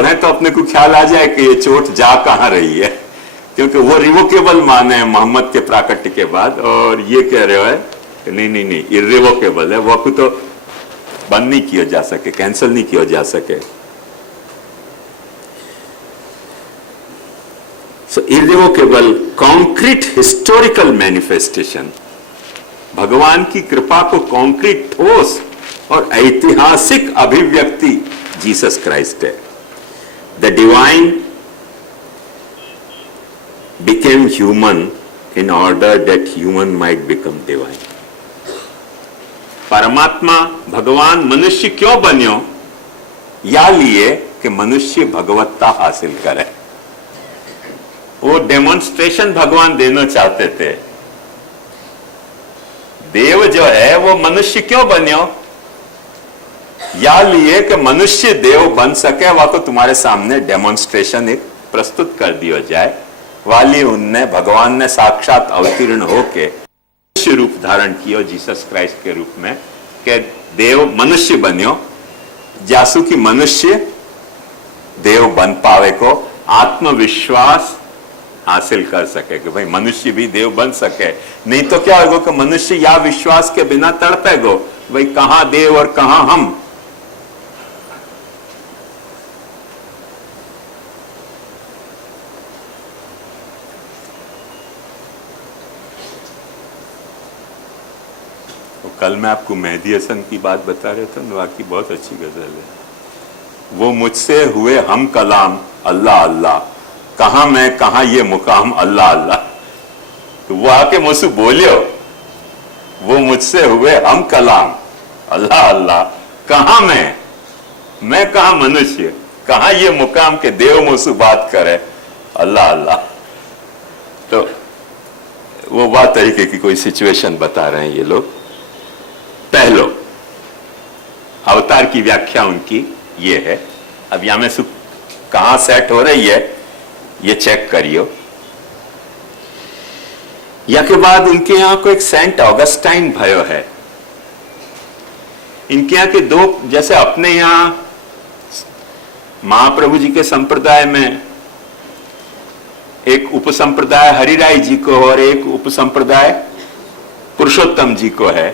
पढ़े तो अपने को ख्याल आ जाए कि ये चोट जा कहां रही है, क्योंकि वो रिवोकेबल माने हैं मोहम्मद के प्राकट्य के बाद, और ये कह रहे हो कि नहीं नहीं नहीं इरिवोकेबल है, वो को तो बंद नहीं किया जा सके, कैंसिल नहीं किया जा सके। सो इरिवोकेबल कॉन्क्रीट हिस्टोरिकल मैनिफेस्टेशन, भगवान की कृपा को कॉन्क्रीट ठोस और ऐतिहासिक अभिव्यक्ति जीसस क्राइस्ट है। The divine became human in order that human might become divine. परमात्मा भगवान मनुष्य क्यों बन्यो? या लिए कि मनुष्य भगवत्ता हासिल करे। वो डेमोन्स्ट्रेशन भगवान देना चाहते थे। देव जो है वो मनुष्य क्यों बन्यो? या लिए कि मनुष्य देव बन सके, वह को तुम्हारे सामने डेमोन्स्ट्रेशन एक प्रस्तुत कर दिया जाए। वाली उनने भगवान ने साक्षात अवतीर्ण होके मनुष्य रूप धारण किया जीसस क्राइस्ट के रूप में, कि देव मनुष्य बन्यो, जासु की मनुष्य देव बन पावे को आत्मविश्वास हासिल कर सके कि भाई मनुष्य भी देव बन सके। नहीं तो क्या होगा कि मनुष्य या विश्वास के बिना तड़पेगो, भाई कहां देव और कहां हम। कल मैं आपको मेहदी हसन की बात बता रहा था, वाकई बहुत अच्छी गजल है। वो मुझसे हुए हम कलाम अल्लाह अल्लाह, कहां मैं कहां ये मुकाम अल्लाह अल्लाह। तो वो आके मुझसे बोलियो, वो मुझसे हुए हम कलाम अल्लाह अल्लाह, कहां मैं कहां मनुष्य, कहां ये मुकाम के देव मुझसे बात करे अल्लाह अल्लाह। तो वो बात तरीके की कोई सिचुएशन बता रहे हैं ये लोग। पहलो अवतार की व्याख्या उनकी ये है। अब यहां में कहां सेट हो रही है ये चेक करियो। या के बाद उनके यहां को एक सेंट ऑगस्टाइन भयो है। इनके यहां के दो, जैसे अपने यहां महाप्रभु जी के संप्रदाय में एक उपसंप्रदाय हरिराय जी को और एक उपसंप्रदाय पुरुषोत्तम जी को है।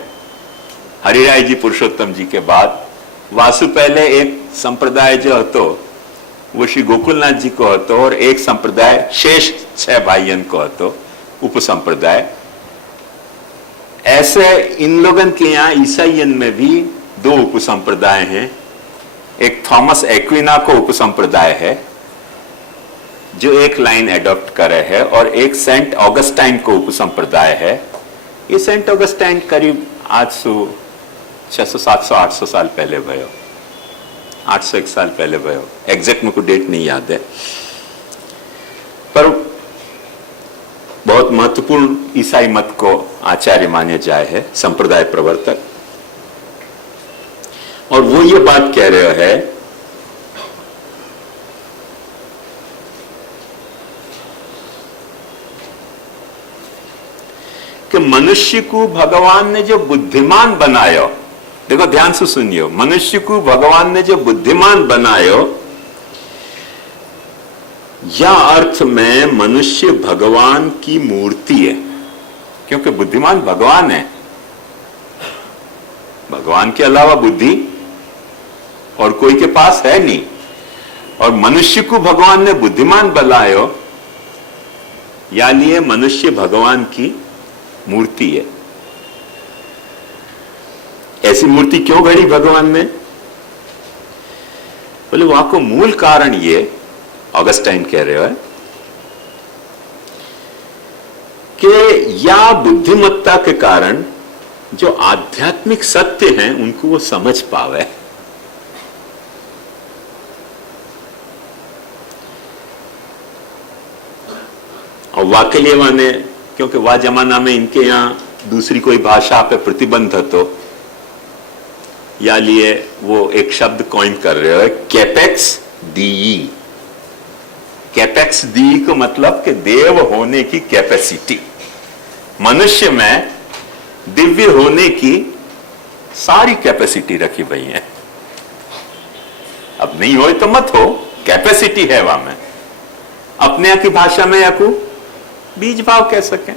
हरिराय जी पुरुषोत्तम जी के बाद वासु पहले एक संप्रदाय जो हतो वो श्री गोकुलनाथ जी को हतो, और एक संप्रदाय शेष 6 भाइयन को हतो उपसंप्रदाय। ऐसे इन लोगन के यहां ईसाइयन में भी 2 उपसंप्रदाय हैं। एक थॉमस एक्विना को उपसंप्रदाय है जो एक लाइन एडॉप्ट करे है, और एक सेंट ऑगस्टाइन को उपसंप्रदाय है। ये सेंट ऑगस्टाइन करीब 800 600 700 800 साल पहले भयो, 801 साल पहले भयो। एग्जैक्ट मेरे को डेट नहीं याद है, पर बहुत महत्वपूर्ण ईसाई मत को आचार्य माने जाए है, संप्रदाय प्रवर्तक। और वो ये बात कह रहे है कि मनुष्य को भगवान ने जो बुद्धिमान बनायो, देखो ध्यान से सुनियो, मनुष्य को भगवान ने जो बुद्धिमान बनायो, या अर्थ में मनुष्य भगवान की मूर्ति है, क्योंकि बुद्धिमान भगवान है। भगवान के अलावा बुद्धि और कोई के पास है नहीं, और मनुष्य को भगवान ने बुद्धिमान बनायो, या लिए मनुष्य भगवान की मूर्ति है। ऐसी मूर्ति क्यों गढ़ी भगवान ने? बोले वहां को मूल कारण ये ऑगस्टाइन कह रहे हो कि या बुद्धिमत्ता के कारण जो आध्यात्मिक सत्य हैं उनको वो समझ पावे। और वाकई लिए माने, क्योंकि वह जमाना में इनके यहां दूसरी कोई भाषा पे प्रतिबंध तो, या लिए वो एक शब्द कॉइन कर रहे हो, कैपेक्स डी। कैपेक्स डी को मतलब कि देव होने की कैपेसिटी, मनुष्य में दिव्य होने की सारी कैपेसिटी रखी हुई है। अब नहीं हो तो मत हो, कैपेसिटी है वहां में। अपने की भाषा में याकू बीज भाव कह सकें,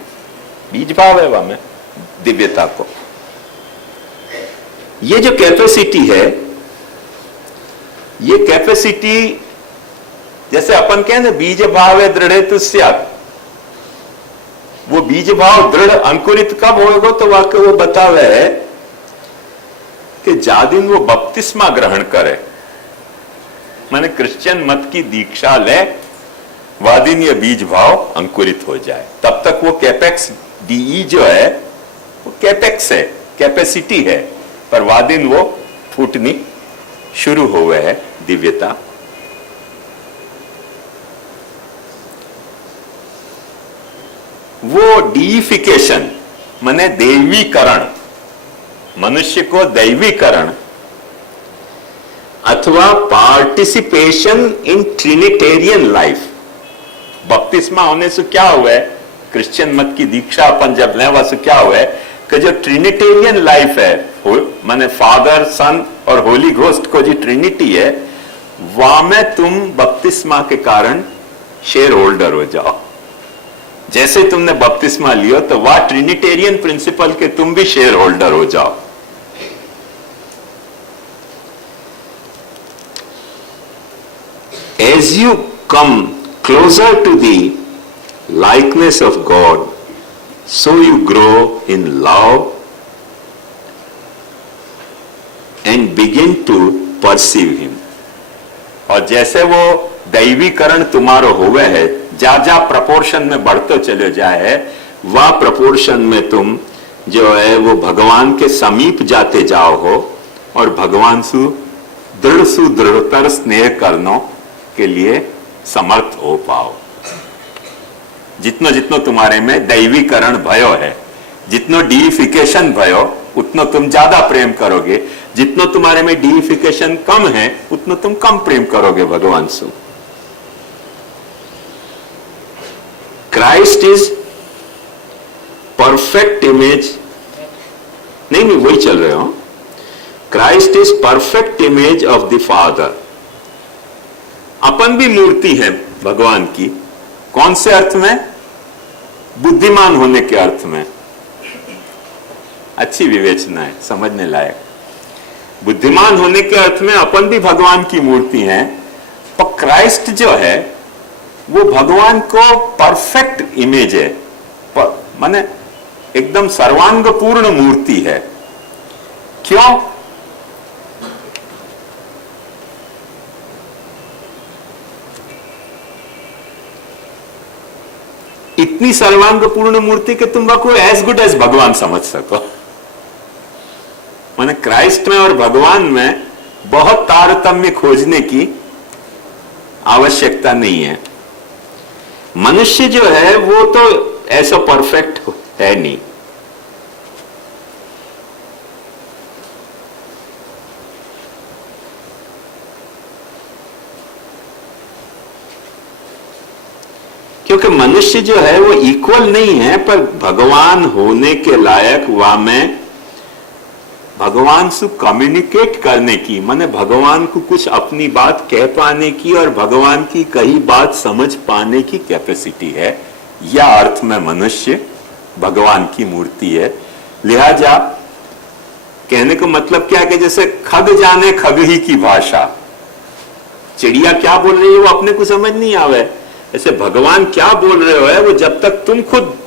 बीज भाव है वहां में दिव्यता को। ये जो कैपेसिटी है, ये कैपेसिटी जैसे अपन कहें ना बीज भाव है दृढ़ तुस्यात्, वो बीज भाव दृढ़ अंकुरित कब होगा तो वाक्य वो बतावे है कि जादिन वो बपतिस्मा ग्रहण करे, माने क्रिश्चियन मत की दीक्षा ले, वादिन ये बीज भाव अंकुरित हो जाए। तब तक वो कैपेक्स डीई जो है वो कैपेक्स है, कैपेसिटी है, पर वादिन वो फूटनी शुरू हुए है दिव्यता। वो डीइफिकेशन माने दैवीकरण, मनुष्य को दैवीकरण अथवा पार्टिसिपेशन इन ट्रिनिटेरियन लाइफ। बपतिस्मा होने से क्या हुआ है, क्रिश्चियन मत की दीक्षा अपन जब लें वह से क्या हुआ है कि जो ट्रिनिटेरियन लाइफ है, माने फादर सन और होली घोस्ट को जो ट्रिनिटी है, वहां में तुम बपतिस्मा के कारण शेयर होल्डर हो जाओ। जैसे तुमने बपतिस्मा लियो तो वह ट्रिनिटेरियन प्रिंसिपल के तुम भी शेयर होल्डर हो जाओ। As you come closer to the likeness of God, so you grow in love and begin to perceive Him। और जैसे वो दैवीकरण तुम्हारो हुए है, जा जा प्रपोर्शन में बढ़ते चले जाए, वह प्रपोर्शन में तुम जो है वो भगवान के समीप जाते जाओ हो और भगवान सुदृढ़तर स्नेह करनो के लिए समर्थ हो पाओ। जितनो जितनो तुम्हारे में दैवीकरण भयो है, जितनो डीइफिकेशन भयो, उतनो तुम ज्यादा प्रेम करोगे। जितनो तुम्हारे में डीइफिकेशन कम है, उतनो तुम कम प्रेम करोगे भगवान से। क्राइस्ट इज परफेक्ट इमेज, नहीं वही चल रहे हो। Christ is perfect image of the father. अपन भी मूर्ति है भगवान की। कौन से अर्थ में? बुद्धिमान होने के अर्थ में। अच्छी विवेचना है, समझने लायक। बुद्धिमान होने के अर्थ में अपन भी भगवान की मूर्ति हैं, पर क्राइस्ट जो है वो भगवान को परफेक्ट इमेज है, माने एकदम सर्वांग पूर्ण मूर्ति है। क्यों? इतनी सर्वांग पूर्ण मूर्ति के तुम को एज गुड एज भगवान समझ सको। माने क्राइस्ट में और भगवान में बहुत तारतम्य खोजने की आवश्यकता नहीं है। मनुष्य जो है वो तो ऐसा परफेक्ट है नहीं। क्योंकि मनुष्य जो है वो इक्वल नहीं है, पर भगवान होने के लायक वहां में भगवान से कम्युनिकेट करने की, माने भगवान को कुछ अपनी बात कह पाने की और भगवान की कही बात समझ पाने की कैपेसिटी है। या अर्थ में मनुष्य भगवान की मूर्ति है। लिहाजा कहने का मतलब क्या है कि जैसे खग जाने खग ही की भाषा, चिड़िया क्या बोल रही है वो अपने को समझ नहीं आवे, ऐसे भगवान क्या बोल रहे हो है वो जब तक तुम खुद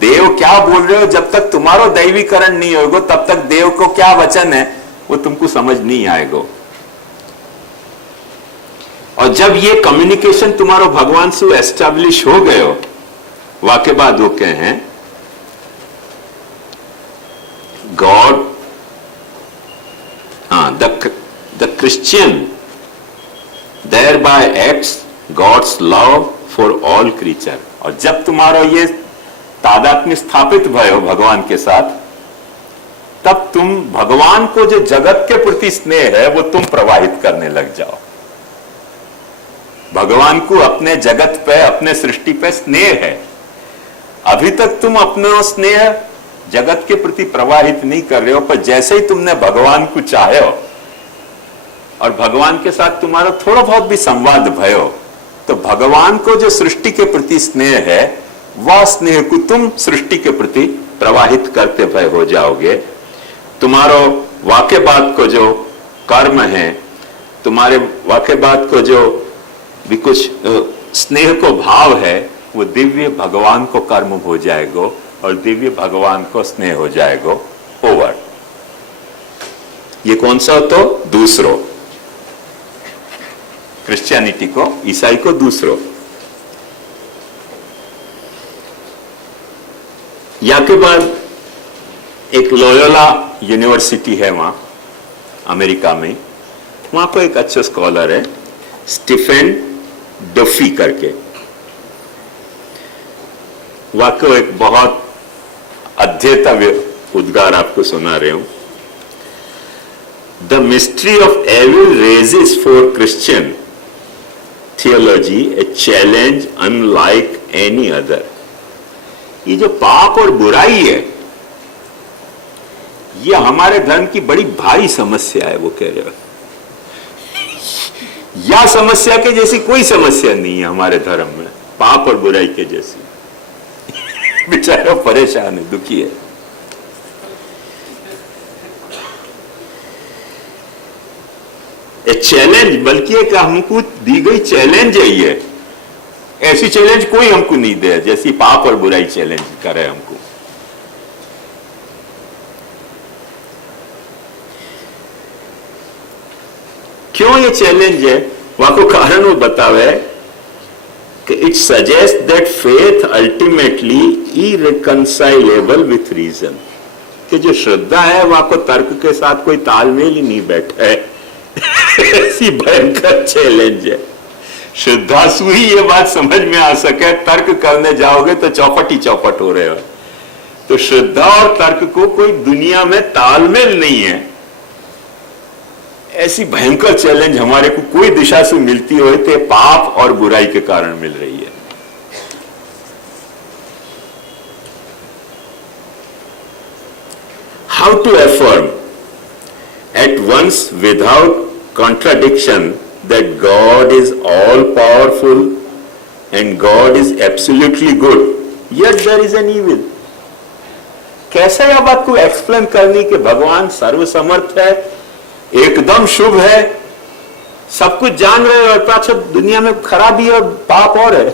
देव क्या बोल रहे हो, जब तक तुम्हारो दैवीकरण नहीं होगा तब तक देव को क्या वचन है वो तुमको समझ नहीं आएगा। और जब ये कम्युनिकेशन तुम्हारो भगवान से एस्टैब्लिश हो गए हो, वाके बाद वो कहे हैं God, the Christian thereby acts God's love for all creature. और जब तुम्हारा ये तादात्म्य स्थापित भयो भगवान के साथ, तब तुम भगवान को जो जगत के प्रति स्नेह है वो तुम प्रवाहित करने लग जाओ। भगवान को अपने जगत पे, अपने सृष्टि पे स्नेह है। अभी तक तुम अपना स्नेह जगत के प्रति प्रवाहित नहीं कर रहे हो, पर जैसे ही तुमने भगवान को चाहे हो और भगवान के साथ तुम्हारा थोड़ा बहुत भी संवाद भयो, तो भगवान को जो सृष्टि के प्रति स्नेह है, वह स्नेह को तुम सृष्टि के प्रति प्रवाहित करते भय हो जाओगे। तुम्हारो वाक्य बात को जो कर्म है, तुम्हारे वाक्य बात को जो भी कुछ स्नेह को भाव है, वो दिव्य भगवान को कर्म हो जाएगा और दिव्य भगवान को स्नेह हो जाएगा। ओवर। ये कौन सा हो? तो दूसरो, क्रिश्चियनिटी को, ईसाई को दूसरो। या के बाद एक लोयोला यूनिवर्सिटी है वहां अमेरिका में, वहां को एक अच्छा स्कॉलर है स्टीफन डफी करके, वहां को एक बहुत अध्येता उद्गार आपको सुना रहे हूं। The mystery of evil raises for Christian theology a challenge unlike any other. ये जो पाप और बुराई है, ये हमारे धर्म की बड़ी भारी समस्या है। वो कह रहे हो या समस्या के जैसी कोई समस्या नहीं है हमारे धर्म में, पाप और बुराई के जैसी। बेचारा परेशान है, दुखी है। चैलेंज, बल्कि एक हमको दी गई चैलेंज है ये। ऐसी चैलेंज कोई हमको नहीं दे जैसी पाप और बुराई चैलेंज करे हमको। क्यों ये चैलेंज है? वहां को कारण वो बतावे कि it suggest that faith ultimately irreconcilable with reason, कि जो श्रद्धा है वहां को तर्क के साथ कोई तालमेल ही नहीं बैठा है। ऐसी भयंकर चैलेंज है। श्रद्धासु ही ये बात समझ में आ सके, तर्क करने जाओगे तो चौपट ही चौपट हो रहे हो। तो श्रद्धा और तर्क को कोई दुनिया में तालमेल नहीं है। ऐसी भयंकर चैलेंज हमारे को कोई दिशा से मिलती हो तो पाप और बुराई के कारण मिल रही है। How to affirm at once without contradiction that God is all powerful and God is absolutely good, yet there is an evil. कैसे यह बात को एक्सप्लेन करनी कि भगवान सर्वसमर्थ है, एकदम शुभ है, सब कुछ जान रहे और पाछे दुनिया में खराबी और पाप और है।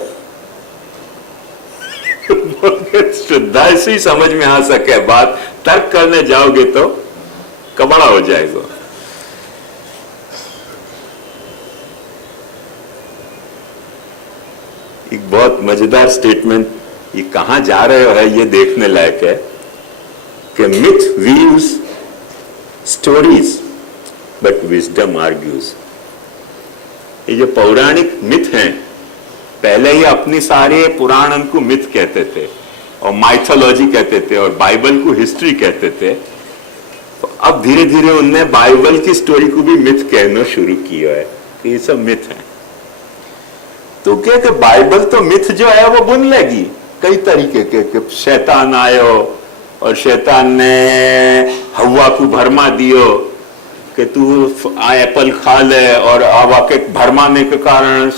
श्रद्धा से ही समझ में आ सके बात, तर्क करने जाओगे तो कबड़ा हो जाएगा। एक बहुत मजेदार स्टेटमेंट, ये कहां जा रहे हो है ये देखने लायक है कि myth weaves stories but wisdom argues. ये जो पौराणिक मिथ हैं, पहले ही अपनी सारे पुराण उनको मिथ कहते थे और माइथोलॉजी कहते थे और बाइबल को हिस्ट्री कहते थे। अब धीरे धीरे उनने बाइबल की स्टोरी को भी मिथ कहना शुरू किया है कि ये सब मिथ है। तो क्या कि बाइबल तो मिथ जो है वो बुन लेगी कई तरीके के, शैतान आयो और शैतान ने हवा को भरमा दियो कि तू एप्पल खा ले, और हवा के भरमाने के कारण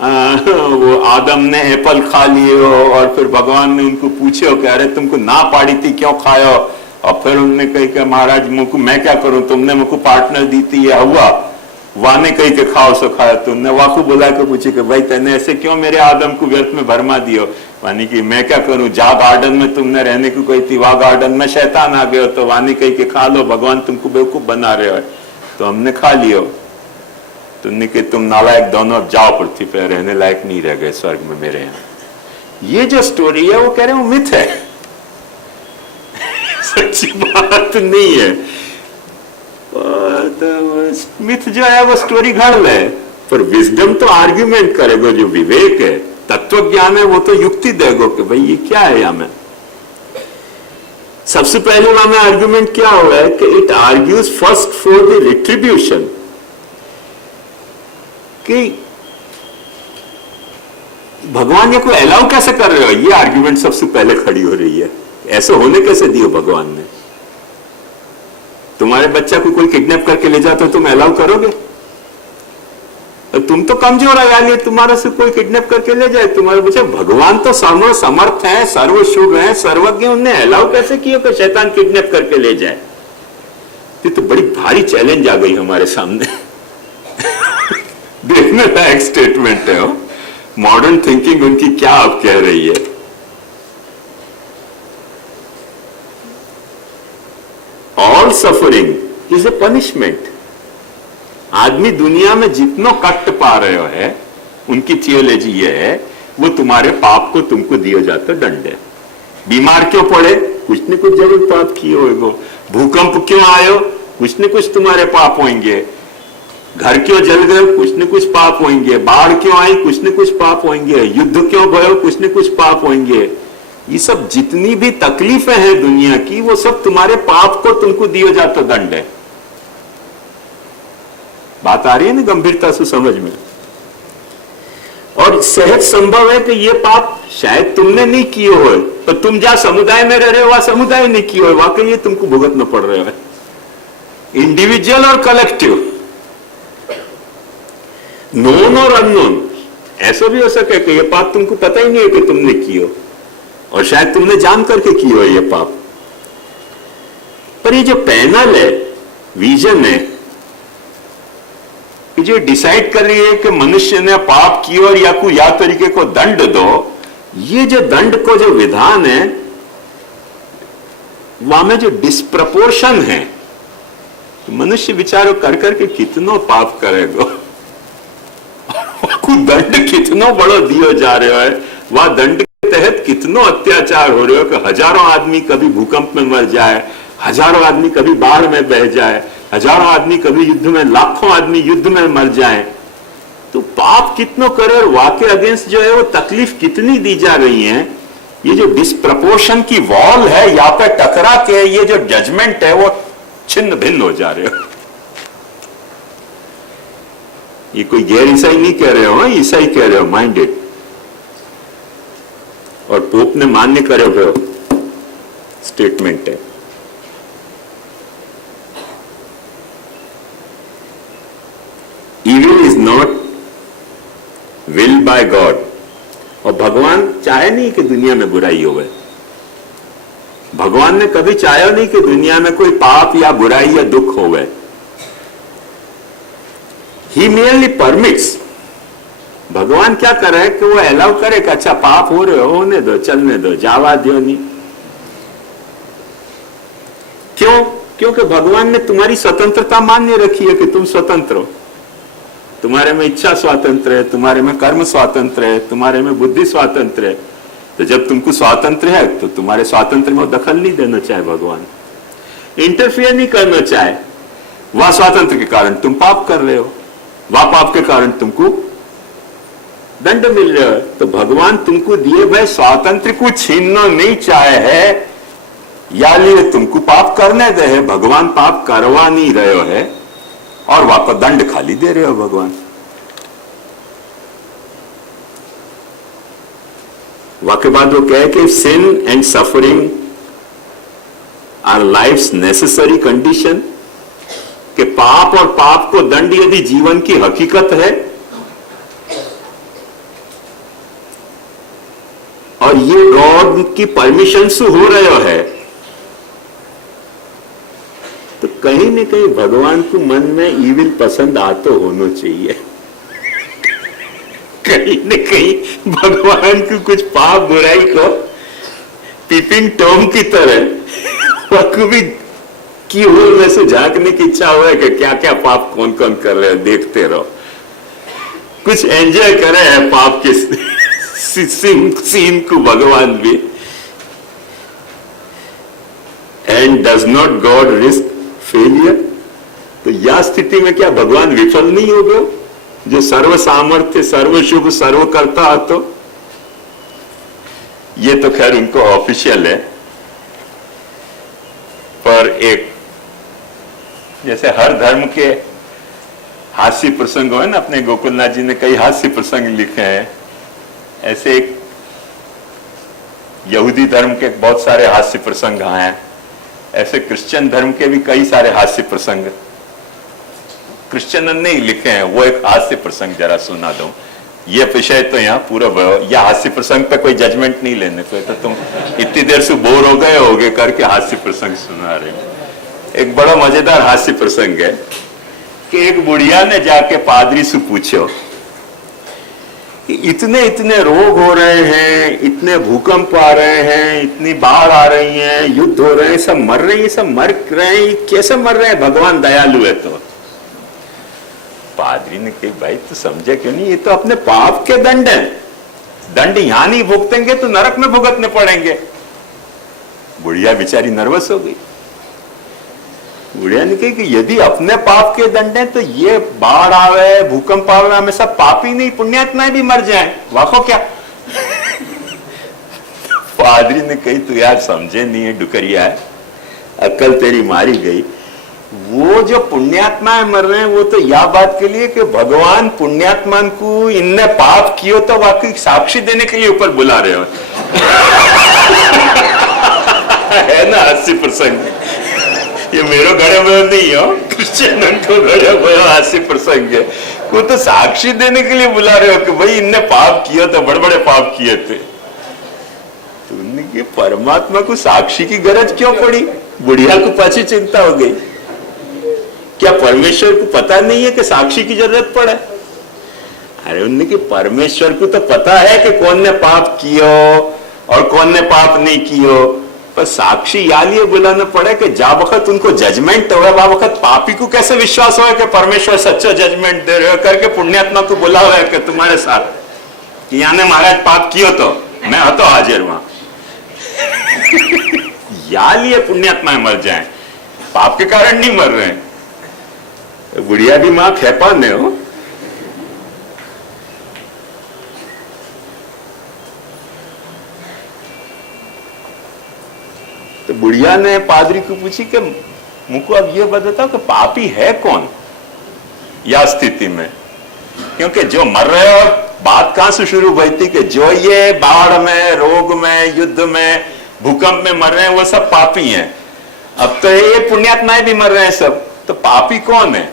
वो आदम ने एप्पल खा लियो और फिर भगवान ने उनको पूछो कि अरे तुमको ना पाड़ी थी क्यों खायो, और फिर उन्होंने कही कि महाराज मुझको मैं क्या करूं, तुमने मुझको पार्टनर दी थी ये हवा, वाने कही के खाओ सो खाया। तुमने वाकू बुला के पूछे कि भाई तेने ऐसे क्यों मेरे आदम को व्यर्थ में भरमा दियो, वानी की मैं क्या करूं, जा गार्डन में तुमने रहने को कही थी, वहां गार्डन में शैतान आ गयो तो वानी कही के खा लो, भगवान तुमको बेवकूफ बना रहे हो, तो हमने खा लियो। तुमने कि तुम नालायक दोनों अब जाओ, पृथ्वी पे रहने लायक नहीं रह गए स्वर्ग में मेरे यहाँ। ये जो स्टोरी है वो कह रहे हो मिथ है, सच्ची बात नहीं है। तो मिथ जो है वो स्टोरी घड़ ले, पर विजडम तो आर्ग्यूमेंट करेगा, जो विवेक है, तत्व ज्ञान है, वो तो युक्ति देगा कि भाई ये क्या है या मैं। सबसे पहले वहां में आर्ग्यूमेंट क्या हुआ है कि it argues first for the retribution, कि भगवान ये को अलाउ कैसे कर रहे हो, ये आर्ग्यूमेंट सबसे पहले खड़ी हो रही है। ऐसे होने कैसे दियो भगवान ने? तुम्हारे बच्चा को कोई किडनैप करके ले जाता तो तुम अलाउ करोगे? तुम तो कमजोर है यार, तुम्हारे से कोई किडनैप करके ले जाए तुम्हारे बच्चे। भगवान तो सर्व समर्थ है, सर्व शुभ है, सर्वज्ञ, उन्हें अलाउ कैसे किया कि शैतान किडनैप करके ले जाए? ये तो बड़ी भारी चैलेंज आ गई हमारे सामने। देखने लायक स्टेटमेंट है वो। मॉडर्न थिंकिंग उनकी क्या अब कह रही है। All suffering is a punishment. आदमी दुनिया में जितना कष्ट पा रहे है, उनकी थियोलॉजी ये है, वो तुम्हारे पाप को तुमको दिया जाता दंड है। बीमार क्यों पड़े? कुछ न कुछ जरूर पाप किए होगा। भूकंप क्यों आयो? कुछ न कुछ तुम्हारे पाप होंगे। घर क्यों जल गए? कुछ न कुछ पाप होंगे। बाढ़ क्यों आई? कुछ न कुछ पाप होंगे। युद्ध क्यों भयो? कुछ न कुछ पाप होंगे। ये सब जितनी भी तकलीफें हैं दुनिया की, वो सब तुम्हारे पाप को तुमको दिया जाता दंड है। बात आ रही है ना गंभीरता से समझ में? और सहज संभव है कि ये पाप शायद तुमने नहीं किए हो, तो तुम जहां समुदाय में रह रहे हो वहां समुदाय नहीं किए हो, वाकई ये तुमको भुगतना पड़ रहा है। इंडिविजुअल और कलेक्टिव, नोन और अननोन। ऐसा भी हो सके कि ये पाप तुमको पता ही नहीं है कि तुमने किए हो, और शायद तुमने जान करके किए हो ये पाप। पर ये जो पैनल है, विजन है, जो डिसाइड कर रही है कि मनुष्य ने पाप किया और या कोई या तरीके को दंड दो, ये जो दंड को जो विधान है, वहां में जो डिस्प्रपोर्शन है, मनुष्य विचारों कर करके कितनो पाप करेगा, दंड कितनो बड़ो दियो जा रहा है। वह दंड के तहत कितनो अत्याचार हो रहे हो कि हजारों आदमी कभी भूकंप में मर जाए, हजारों आदमी कभी बाढ़ में बह जाए, हजारों आदमी कभी युद्ध में, लाखों आदमी युद्ध में मर जाए। तो पाप कितनो करे और वाके अगेंस्ट जो है वो तकलीफ कितनी दी जा रही है। ये जो डिस्प्रपोर्शन की वॉल है, यहाँ पे टकरा के ये जो जजमेंट है वो छिन्न भिन्न हो जा रहे हो। ये कोई गैर ईसाई नहीं कह रहे हो, ईसाई कह रहे हो, माइंडेड। और पोप ने मान्य करे हुए स्टेटमेंट है। Evil is not willed by God। और भगवान चाहे नहीं कि दुनिया में बुराई हो। भगवान ने कभी चाहा नहीं कि दुनिया में कोई पाप या बुराई या दुख हो। He merely permits। भगवान क्या करे कि वो अलाउ करे कि अच्छा पाप हो रहे हो, होने दो, चलने दो, जावा दो नहीं। क्यों? क्योंकि भगवान ने तुम्हारी स्वतंत्रता मान्य रखी है कि तुम स्वतंत्र हो। तुम्हारे में इच्छा स्वातंत्र है, तुम्हारे में कर्म स्वातंत्र है, तुम्हारे में बुद्धि स्वातंत्र है। तो जब तुमको स्वातंत्र है तो तुम्हारे स्वातंत्र में दखल नहीं देना चाहे भगवान, इंटरफियर नहीं करना चाहे। वह स्वातंत्र के कारण तुम पाप कर रहे हो, वह पाप के कारण तुमको दंड मिल रहा है। तो भगवान तुमको दिए भाई स्वातंत्र को छीनना नहीं चाहे है, या लिए तुमको पाप करने दे है। भगवान पाप करवा नहीं रहे है और वापस दंड खाली दे रहे हो भगवान। वाके बाद वो कहे कि sin and suffering are life's necessary condition, कि पाप और पाप को दंड यदि जीवन की हकीकत है, और ये गॉड की परमिशन से हो रहा है, तो कहीं न कहीं भगवान को मन में ईविल पसंद आते होना चाहिए। कहीं न कहीं भगवान को कुछ पाप बुराई को पीपिंग टॉम की तरह भी की होल में से झांकने की इच्छा हो है कि क्या क्या पाप कौन कौन कर रहे हैं, देखते रहो, कुछ एंजॉय करे है पाप के सीन को भगवान भी। And does not God risk failure. तो यह स्थिति में क्या भगवान विफल नहीं होगा, जो सर्व सामर्थ्य, सर्व शुभ, सर्व करता है? तो ये तो खैर उनको ऑफिशियल है, पर एक जैसे हर धर्म के हास्य प्रसंग हो ना, अपने गोकुलनाथ जी ने कई हास्य प्रसंग लिखे हैं, ऐसे एक यहूदी धर्म के बहुत सारे हास्य प्रसंग आए हैं, ऐसे क्रिश्चियन धर्म के भी कई सारे हास्य प्रसंग। क्रिश्चियन ने ही लिखे हैं। वो एक हास्य प्रसंग जरा सुना दूं। ये विषय तो यहाँ पूरा या हास्य प्रसंग पे कोई जजमेंट नहीं लेने को, तो तुम इतनी देर से बोर हो गए होगे करके हास्य प्रसंग सुना रहे हो। एक बड़ा मजेदार हास्य प्रसंग है कि एक बुढ़िया ने जाके पादरी से पूछो कि इतने इतने रोग हो रहे हैं, इतने भूकंप आ रहे हैं, इतनी बाढ़ आ रही है, युद्ध हो रहे हैं, सब मर रहे हैं, सब मर रहे हैं, कैसे मर रहे हैं? भगवान दयालु है। तो पादरी ने कही, भाई तो समझे क्यों नहीं, ये तो अपने पाप के दंड हैं, दंड यहां नहीं भुगतेंगे तो नरक में भुगतने पड़ेंगे। बुढ़िया बेचारी नर्वस हो गई। बुढ़िया ने कही कि यदि अपने पाप के दंड हैं तो ये बाढ़ आवे, भूकंप आवे, हमें सब पापी नहीं पुण्यात्माएं भी मर जाएं, वाको क्या? पादरी ने कही, तू यार समझे नहीं है, डुकरिया है, अक्ल तेरी मारी गई। वो जो पुण्यात्माएं मर रहे हैं वो तो यह बात के लिए कि भगवान पुण्यात्मा को इनने पाप कियो तो वाकई साक्षी देने के लिए ऊपर बुला रहे हो। है ना हास्य प्रसंग? ये मेरो घड़े में नहीं हो, क्रिश्चियन को घड़े में हास्य प्रसंग है। वो तो साक्षी देने के लिए बुला रहे हो कि भाई इनने पाप किया तो बड़े बड़े पाप किए थे। तुमने कि परमात्मा को साक्षी की गरज क्यों पड़ी? बुढ़िया को पाछी चिंता हो गई। क्या परमेश्वर को पता नहीं है कि साक्षी की जरूरत पड़े? अरे उनने कि परमेश्वर को तो पता है कि कौन ने पाप कियो और कौन ने पाप नहीं कियो, पर साक्षी या लिए बुलाना पड़े कि जा वक्त उनको जजमेंट हो, वह वक्त पापी को कैसे विश्वास हो कि परमेश्वर सच्चा जजमेंट दे रहे हो करके पुण्यात्मा को बुला हुआ है कि तुम्हारे साथ कि याने महाराज पाप कियो तो मैं हतो हाजिर वहां। या लिए पुण्यात्माएं मर जाएं, पाप के कारण नहीं मर रहे हैं। बुढ़िया भी मां खेपा ने हो। तो बुढ़िया ने पादरी को पूछी कि मुझको अब ये बताओ कि पापी है कौन या स्थिति में? क्योंकि जो मर रहे हो, बात कहां से शुरू हुई थी कि जो ये बाढ़ में, रोग में, युद्ध में, भूकंप में मर रहे हैं वो सब पापी हैं। अब तो ये पुण्यात्माएं भी मर रहे हैं सब, तो पापी कौन है?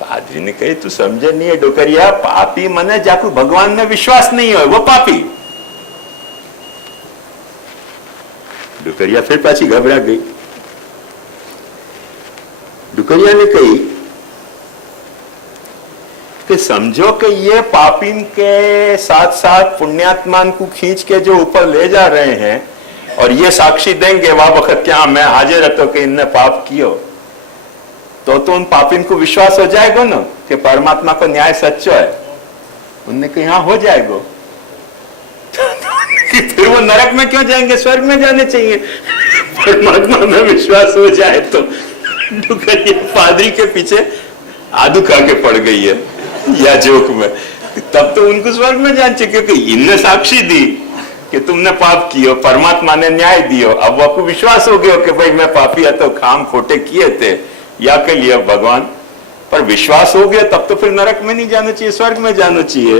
पादरी ने कही, तू समझे नहीं है डोकरिया, पापी मने जाको भगवान में विश्वास नहीं हो वो पापी। डुकरिया फिर पाछी घबरा गई। डुकरिया ने कही कि समझो कि ये पापीन के साथ साथ पुण्यात्मान को खींच के जो ऊपर ले जा रहे हैं और ये साक्षी देंगे वह वक्त क्या मैं हाजिर रहता कि इनने पाप कियो, तो उन पापीन को विश्वास हो जाएगा ना कि परमात्मा का न्याय सच्चा है। उनने कहा हाँ हो जाएगा। फिर वो नरक में क्यों जाएंगे, स्वर्ग में जाने चाहिए। परमात्मा में विश्वास हो जाए तो। पादरी के पीछे आदू खा के पड़ गई है या जोक में, तब तो उनको स्वर्ग में जाना चाहिए क्योंकि इनने साक्षी दी कि तुमने पाप किया, परमात्मा ने न्याय दियो। अब आपको विश्वास हो गया कि भाई मैं पापी है तो काम खोटे किए थे या के लिए भगवान, पर विश्वास हो गया तब तो फिर नरक में नहीं जाना चाहिए, स्वर्ग में जाना चाहिए।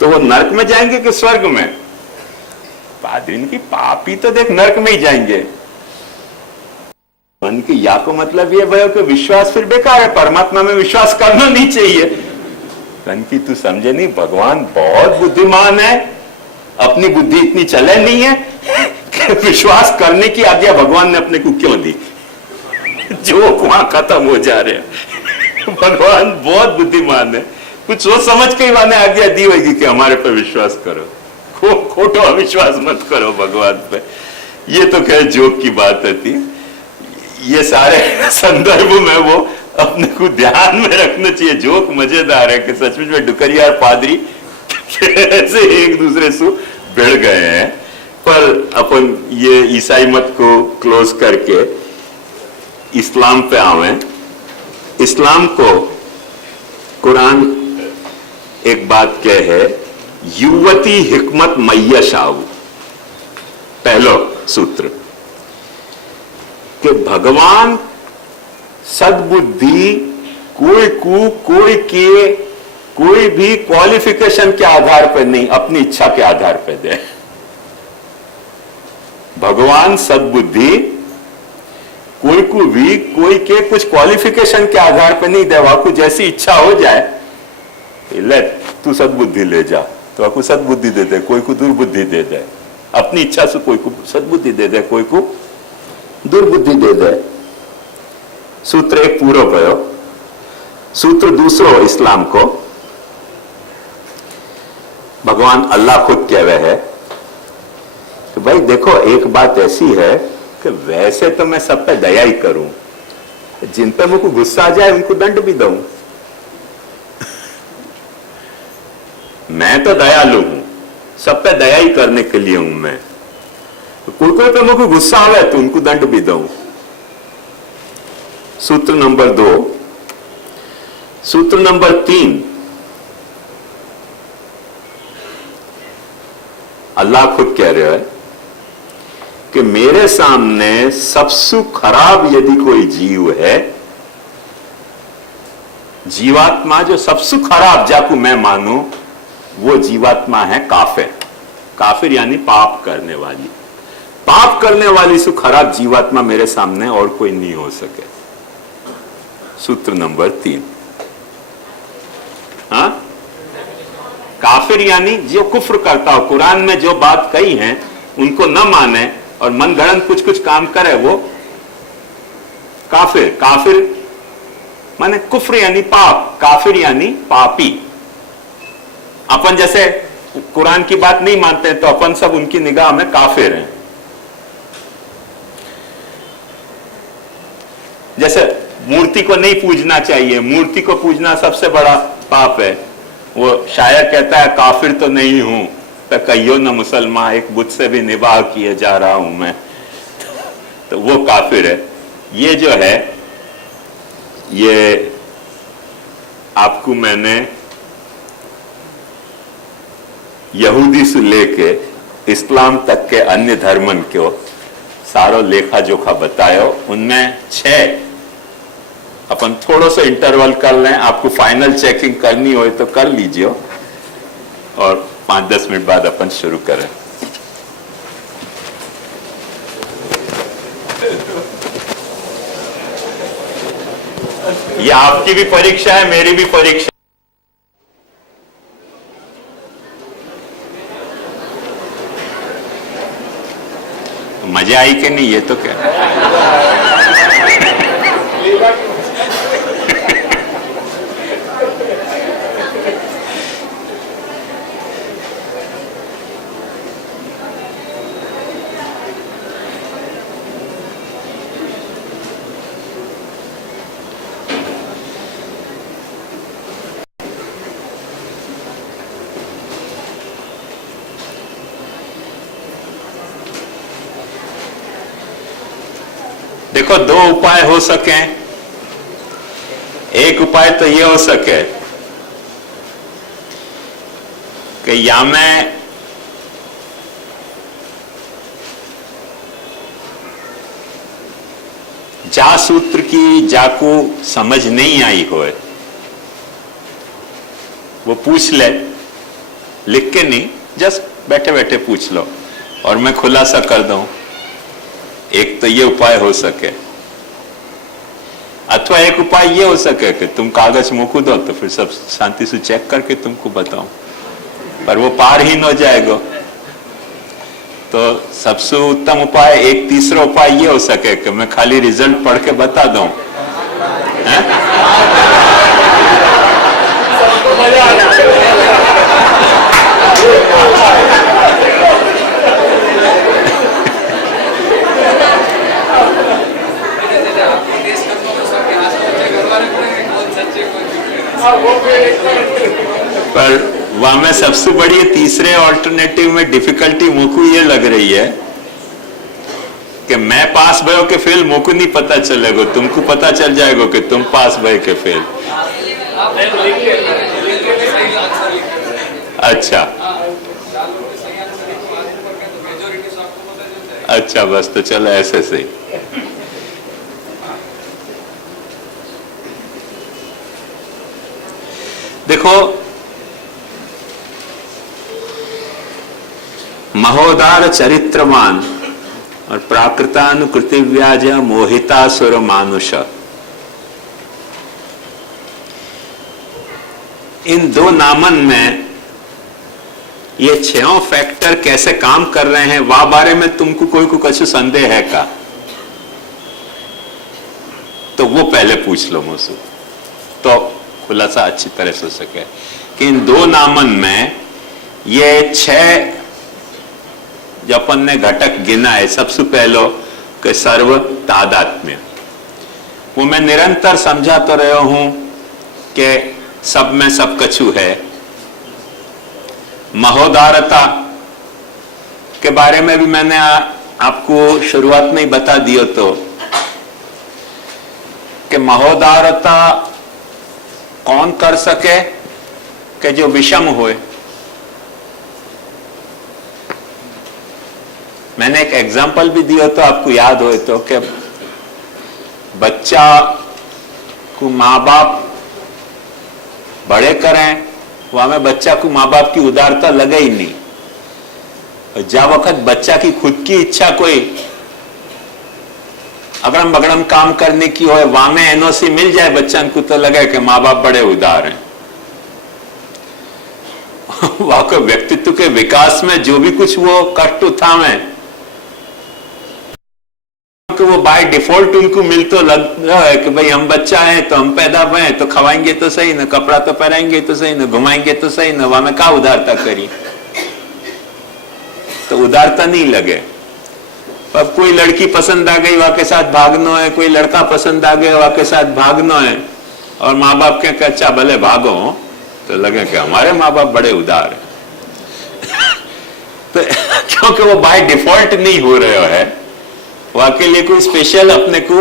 तो वो नरक में जाएंगे कि स्वर्ग में? पादरी की पापी तो देख नरक में ही जाएंगे। मन की या को मतलब ये भयो कि विश्वास फिर बेकार है, परमात्मा में विश्वास करना नहीं चाहिए। कन की तू समझे नहीं, भगवान बहुत बुद्धिमान है, अपनी बुद्धि इतनी चले नहीं है कि विश्वास करने की आज्ञा भगवान ने अपने को क्यों दी। जो वहां खत्म हो जा रहे हैं। भगवान बहुत बुद्धिमान है, कुछ सोच समझ के ही मैंने आज्ञा दी होगी कि हमारे पर विश्वास करो, खोटो अविश्वास मत करो भगवान पे। ये तो खैर जोक की बात थी। ये सारे संदर्भ में वो अपने को ध्यान में रखना चाहिए। जोक मजेदार है कि सचमुच में डुकरिया और पादरी कैसे एक दूसरे से भिड़ गए हैं। पर अपन ये ईसाई मत को क्लोज करके इस्लाम पे आवे। इस्लाम को कुरान एक बात कह है, युवती हिकमत मैयशाऊ, पहलो सूत्र कि भगवान सद्बुद्धि कोई के कोई भी क्वालिफिकेशन के आधार पर नहीं, अपनी इच्छा के आधार पर दे। भगवान सद्बुद्धि कोई को भी कोई के कुछ क्वालिफिकेशन के आधार पर नहीं दे, वाकू जैसी इच्छा हो जाए, ले तू सद्बुद्धि ले जा, तो वाकू सद्बुद्धि दे दे, कोई को दुर्बुद्धि दे दे, अपनी इच्छा से कोई को सद्बुद्धि दे दे, कोई को दुर्बुद्धि दे दे। सूत्र एक पूरो भयो। सूत्र दूसरो इस्लाम को भगवान अल्लाह खुद कह रहे हैं कि भाई देखो, एक बात ऐसी है कि वैसे तो मैं सब पे दया ही करूं, जिन पे मुझको गुस्सा आ जाए उनको दंड भी दूं। मैं तो दयालु हूं, सब पे दया ही करने के लिए हूं मैं। कोई कोई पे मुझको गुस्सा आवे तो उनको दंड भी दूं। सूत्र नंबर 2। सूत्र नंबर 3, अल्लाह खुद कह रहे हैं कि मेरे सामने सबसे खराब यदि कोई जीव है, जीवात्मा जो सबसे खराब जाकू मैं मानूं, वो जीवात्मा है काफिर। काफिर यानी पाप करने वाली। पाप करने वाली से खराब जीवात्मा मेरे सामने और कोई नहीं हो सके। सूत्र नंबर 3। हाँ, काफिर यानी जो कुफ्र करता हो, कुरान में जो बात कही है उनको न माने और मन गढ़ंत कुछ कुछ काम करे, वो काफिर। काफिर माने कुफ्र यानी पाप, काफिर यानी पापी। अपन जैसे कुरान की बात नहीं मानते तो अपन सब उनकी निगाह में काफिर हैं। जैसे मूर्ति को नहीं पूजना चाहिए, मूर्ति को पूजना सबसे बड़ा पाप है। वो शायर कहता है काफिर तो नहीं हूं, तो कहियो न मुसलमान, एक बुत से भी निबाह किए जा रहा हूं मैं, तो वो काफिर है। ये जो है, ये आपको मैंने यहूदी से लेके इस्लाम तक के अन्य धर्मन को सारो लेखा जोखा बतायो। उनमें 6 अपन थोड़ा सा इंटरवल कर लें, आपको फाइनल चेकिंग करनी हो तो कर लीजिए और 5-10 मिनट बाद अपन शुरू करें। ये आपकी भी परीक्षा है, मेरी भी परीक्षा। मजा आई कि नहीं, ये तो क्या देखो, 2 उपाय हो सके। एक उपाय तो यह हो सके कि या मैं जा सूत्र की जाको समझ नहीं आई होए, वो पूछ ले, लिख के नहीं, जस्ट बैठे बैठे पूछ लो और मैं खुलासा कर दूं। एक तो ये उपाय हो सके, अथवा एक उपाय ये हो सके कि तुम कागज मुकू दो तो फिर सब शांति से चेक करके तुमको बताऊं, पर वो पारहीन हो जाएगा। तो सबसे उत्तम उपाय, एक तीसरा उपाय ये हो सके कि मैं खाली रिजल्ट पढ़ के बता दूं। पर वहां में सबसे बड़ी तीसरे ऑल्टरनेटिव में डिफिकल्टी मुझको ये लग रही है कि मैं पास भयो के फेल मुझको नहीं पता चलेगा, तुमको पता चल जाएगा कि तुम पास भय के फेल। अच्छा अच्छा, बस तो चलो ऐसे से। देखो, महोदार चरित्रवान और प्राकृतानुकृतिव्याज मोहितासुर मानुष। इन दो नामन में ये छह फैक्टर कैसे काम कर रहे हैं वा बारे में तुमको कोई को कछु संदेह है का? तो वो पहले पूछ लो मुझसे, तो खुलासा अच्छी तरह से हो सके कि इन दो नामन में ये छह जो अपन ने घटक गिना है, सबसे पहलो कि सर्व तादात्म्य, वो मैं निरंतर समझा तो रहा हूं कि सब में सब कछु है। महोदारता के बारे में भी मैंने आपको शुरुआत में ही बता दिया तो कि महोदारता कौन कर सके कि जो विषम होए। मैंने एक एग्जाम्पल भी दिया तो आपको याद हो तो कि बच्चा को माँ बाप बड़े करें, वहां में बच्चा को माँ बाप की उदारता लगे ही नहीं। जब वक्त बच्चा की खुद की इच्छा कोई अगड़म बगड़म काम करने की हो, वहां में एनओसी मिल जाए बच्चन को, तो लगे कि माँ बाप बड़े उदार हैं। वहां के व्यक्तित्व के विकास में जो भी कुछ वो कष्ट उठावे तो वो बाय डिफॉल्ट उनको मिल तो लग रहा है कि भाई हम बच्चा है तो हम पैदा हुए तो खवाएंगे तो सही ना, कपड़ा तो पहनाएंगे तो सही ना, घुमाएंगे तो सही ना, वहां में क्या उदारता करी, तो उदारता नहीं लगे। अब कोई लड़की पसंद आ गई वहां के साथ भागना है, कोई लड़का पसंद आ गया वहां के साथ भागना है, और माँ बाप के अच्छा भले भागो, तो लगे कि हमारे माँ बाप बड़े उदार है। तो क्योंकि वो बाय डिफॉल्ट नहीं हो रहे है, वहां के लिए कोई स्पेशल अपने को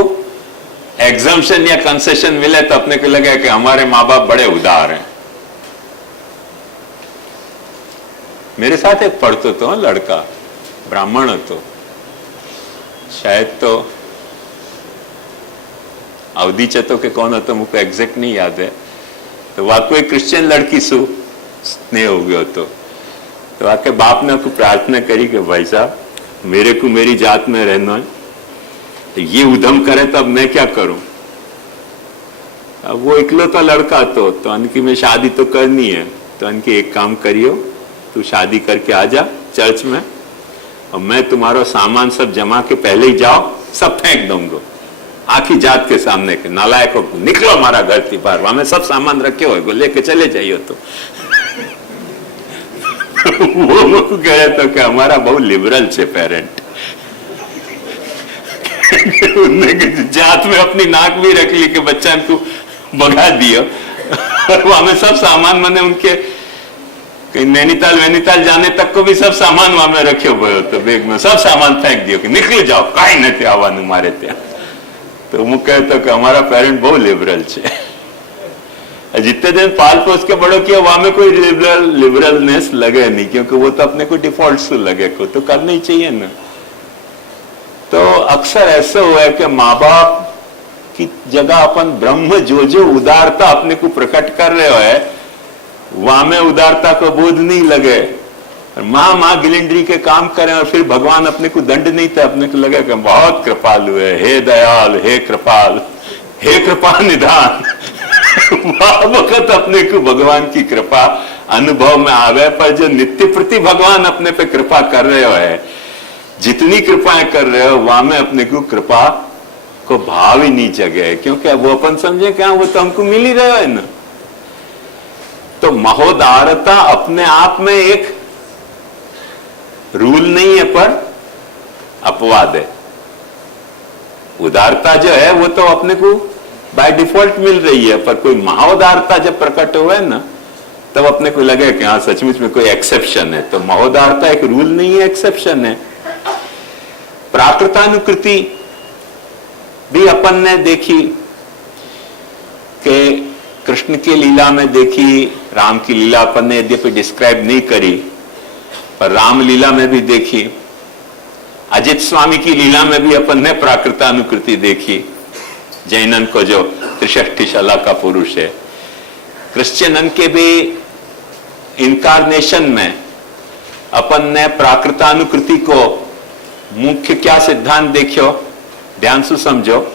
एग्जाम्पशन या कंसेशन मिले तो अपने को लगे कि हमारे माँ बाप बड़े उदार हैं। मेरे साथ एक पढ़तो तो लड़का ब्राह्मण तो शायद तो अवधि चतो के कौन होता मुझको एग्जैक्ट नहीं याद है, तो वहां कोई क्रिश्चियन लड़की सु स्नेह हो गया तो वहां के बाप ने को प्रार्थना करी कि भाई साहब मेरे को मेरी जात में रहना है, तो ये उधम करे तो अब मैं क्या करूं। अब वो इकलौता लड़का तो उनकी में शादी तो करनी है, तो उनकी एक काम करियो, तू शादी करके आ जा चर्च में, और मैं तुम्हारा सामान सब जमा के पहले ही जाओ सब फेंक दूंगा आखी जात के सामने के नालायक हो, निकलो हमारा घर थी बाहर, वहां में सब सामान रखे हो लेके चले जाइयो। तो वो कह रहे तो कि हमारा बहुत लिबरल है पेरेंट। जात में अपनी नाक भी रख ली कि बच्चा को भगा दिया, और वहां में सब सामान मैंने उनके नैनीताल जाने तक को भी सब सामान वहां में रखे हुए हो, तो बैग में सब सामान फेंक दियो कि निकल जाओ कहीं नहीं आवा मारे त्या। तो मुझे कहता कि हमारा पेरेंट बहुत लिबरल है। जितने दिन पाल पोस के बड़ो किया वहां में कोई लिबरलनेस लगे नहीं, क्योंकि वो तो अपने को डिफॉल्ट से लगे को तो करना ही चाहिए ना। तो अक्सर ऐसे हुआ है कि माँ बाप की जगह अपन ब्रह्म जो उदारता अपने को प्रकट कर रहे हो वहां में उदारता को बोध नहीं लगे, माँ गिलिंड्री के काम करें और फिर भगवान अपने को दंड नहीं था, अपने को लगे कि बहुत कृपालु है, हे दयाल, हे कृपाल, हे कृपा निधान। वक्त अपने को भगवान की कृपा अनुभव में आवे, पर जो नित्य प्रति भगवान अपने पे कृपा कर रहे हो जितनी कृपाएं कर रहे हो वहां में अपने को कृपा को भाव ही नहीं जगे, क्योंकि वो अपन समझे क्या वो तो हमको मिल ही रहा है ना। तो महोदारता अपने आप में एक रूल नहीं है पर अपवाद है। उदारता जो है वो तो अपने को बाय डिफॉल्ट मिल रही है, पर कोई महोदारता जब प्रकट हुआ है ना तब अपने को लगे कि हाँ सचमुच में कोई एक्सेप्शन है। तो महोदारता एक रूल नहीं है, एक्सेप्शन है। प्राकृतानुकृति भी अपन ने देखी कि कृष्ण की लीला में देखी, राम की लीला अपन ने यद्यपि डिस्क्राइब नहीं करी पर राम लीला में भी देखी। अजित स्वामी की लीला में भी अपन ने प्राकृतानुकृति देखी, जैनन को जो त्रिषष्ठिशला का पुरुष है। क्रिश्चियनन के भी इनकारनेशन में अपन ने प्राकृतानुकृति को मुख्य क्या सिद्धांत देखियो, ध्यान से समझो।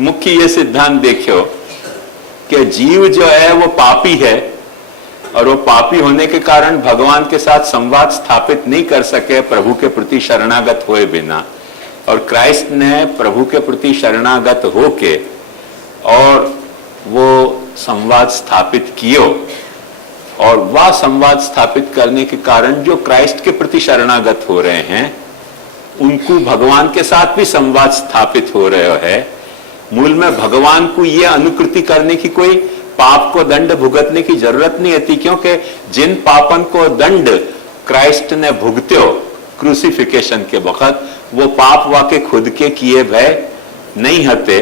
मुख्य ये सिद्धांत देखियो कि जीव जो है वो पापी है, और वो पापी होने के कारण भगवान के साथ संवाद स्थापित नहीं कर सके प्रभु के प्रति शरणागत हुए बिना। और क्राइस्ट ने प्रभु के प्रति शरणागत होके और वो संवाद स्थापित कियो, और वह संवाद स्थापित करने के कारण जो क्राइस्ट के प्रति शरणागत हो रहे हैं उनको भगवान के साथ भी संवाद स्थापित हो रहे है। मूल में भगवान को यह अनुकृति करने की, कोई पाप को दंड भुगतने की जरूरत नहीं होती, क्योंकि जिन पापन को दंड क्राइस्ट ने भुगत्यो क्रूसिफिकेशन के वक्त, वो पाप वाके खुद के किए भय नहीं होते,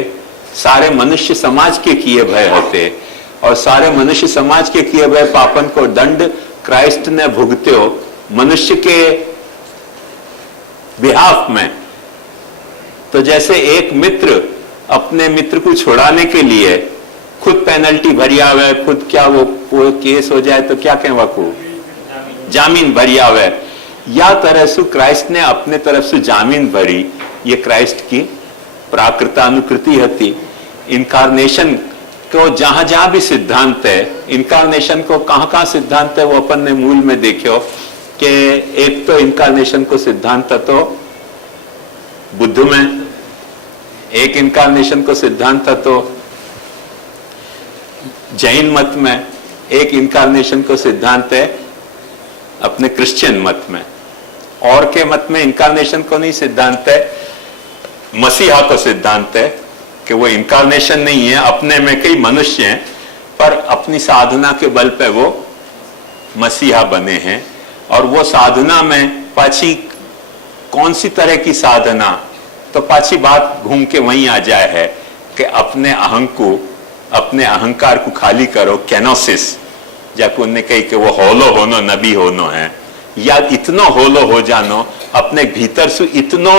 सारे मनुष्य समाज के किए भय होते। और सारे मनुष्य समाज के किए भय पापन को दंड क्राइस्ट ने भुगत्यो मनुष्य के बिहाफ में। तो जैसे एक मित्र अपने मित्र को छुड़ाने के लिए खुद पेनल्टी भरी आवे, खुद क्या वो केस हो जाए तो क्या कहवा को जामीन भरी आवे, या तरह से क्राइस्ट ने अपने तरफ से जामीन भरी। ये क्राइस्ट की प्राकृतानुकृति होती। इनकारनेशन को जहां जहां भी सिद्धांत है, इनकारनेशन को कहां सिद्धांत है वो अपन ने मूल में देखो कि एक तो इनकारनेशन को सिद्धांत तो बुद्ध में, एक इनकारनेशन को सिद्धांत तो जैन मत में, एक इनकारनेशन को सिद्धांत है अपने क्रिश्चियन मत में। और के मत में इनकारनेशन को नहीं सिद्धांत है, मसीहा को सिद्धांत है कि वो इनकारनेशन नहीं है, अपने में कई मनुष्य हैं पर अपनी साधना के बल पे वो मसीहा बने हैं। और वो साधना में पाछी कौन सी तरह की साधना, तो पाछी बात घूम के वहीं आ जाए है कि अपने अपने अहंकार को खाली करो, केनोसिस, जाको उन्हें कही कि वो होलो होनो नबी होनो है, या इतनो होलो हो जानो, अपने भीतर से इतनो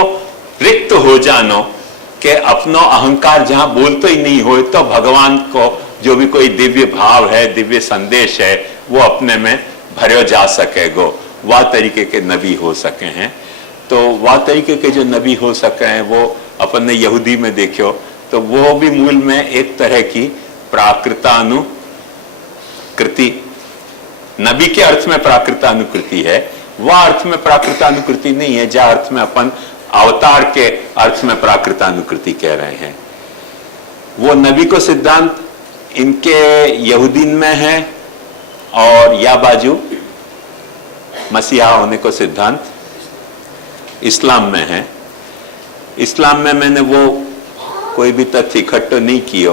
रिक्त हो जानो कि अपनो अहंकार जहां बोलते ही नहीं हो, तो भगवान को जो भी कोई दिव्य भाव है, दिव्य संदेश है, वो अपने में भरे जा सकेगो। वह तरीके के नबी हो सके हैं। तो वह तरीके के जो नबी हो सके हैं वो अपन ने यहूदी में देखो, तो वो भी मूल में एक तरह की प्राकृतानुकृति, नबी के अर्थ में प्राकृतानुकृति है, वह अर्थ में प्राकृतानुकृति नहीं है जहां अर्थ में अपन अवतार के अर्थ में प्राकृतानुकृति कह रहे हैं। वो नबी को सिद्धांत इनके यहूदीन में है, और या बाजू मसीहा होने को सिद्धांत इस्लाम में है। इस्लाम में मैंने वो कोई भी तथ्य इकट्ठा नहीं किया,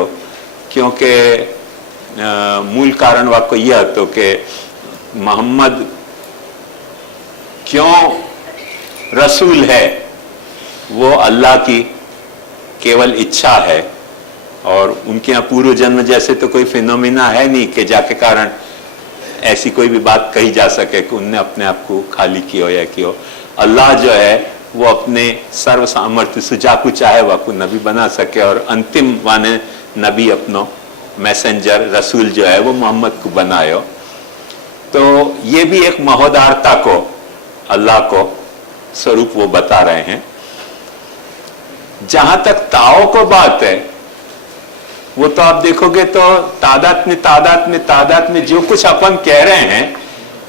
क्योंकि मूल कारण वाक्य यह तो कि मोहम्मद क्यों रसूल है, वो अल्लाह की केवल इच्छा है, और उनके यहाँ पूर्व जन्म जैसे तो कोई फिनोमिना है नहीं कि जाके कारण ऐसी कोई भी बात कही जा सके कि उनने अपने आप को खाली किया या किया। अल्लाह जो है वो अपने सर्व सामर्थ्य से जाकू चाहे वाकू नबी बना सके, और अंतिम वाने नबी अपनो मैसेंजर रसूल जो है वो मोहम्मद को बनायो। तो ये भी एक महोदारता को, अल्लाह को स्वरूप वो बता रहे हैं। जहां तक ताओ को बात है, वो तो आप देखोगे तो तादात में जो कुछ अपन कह रहे हैं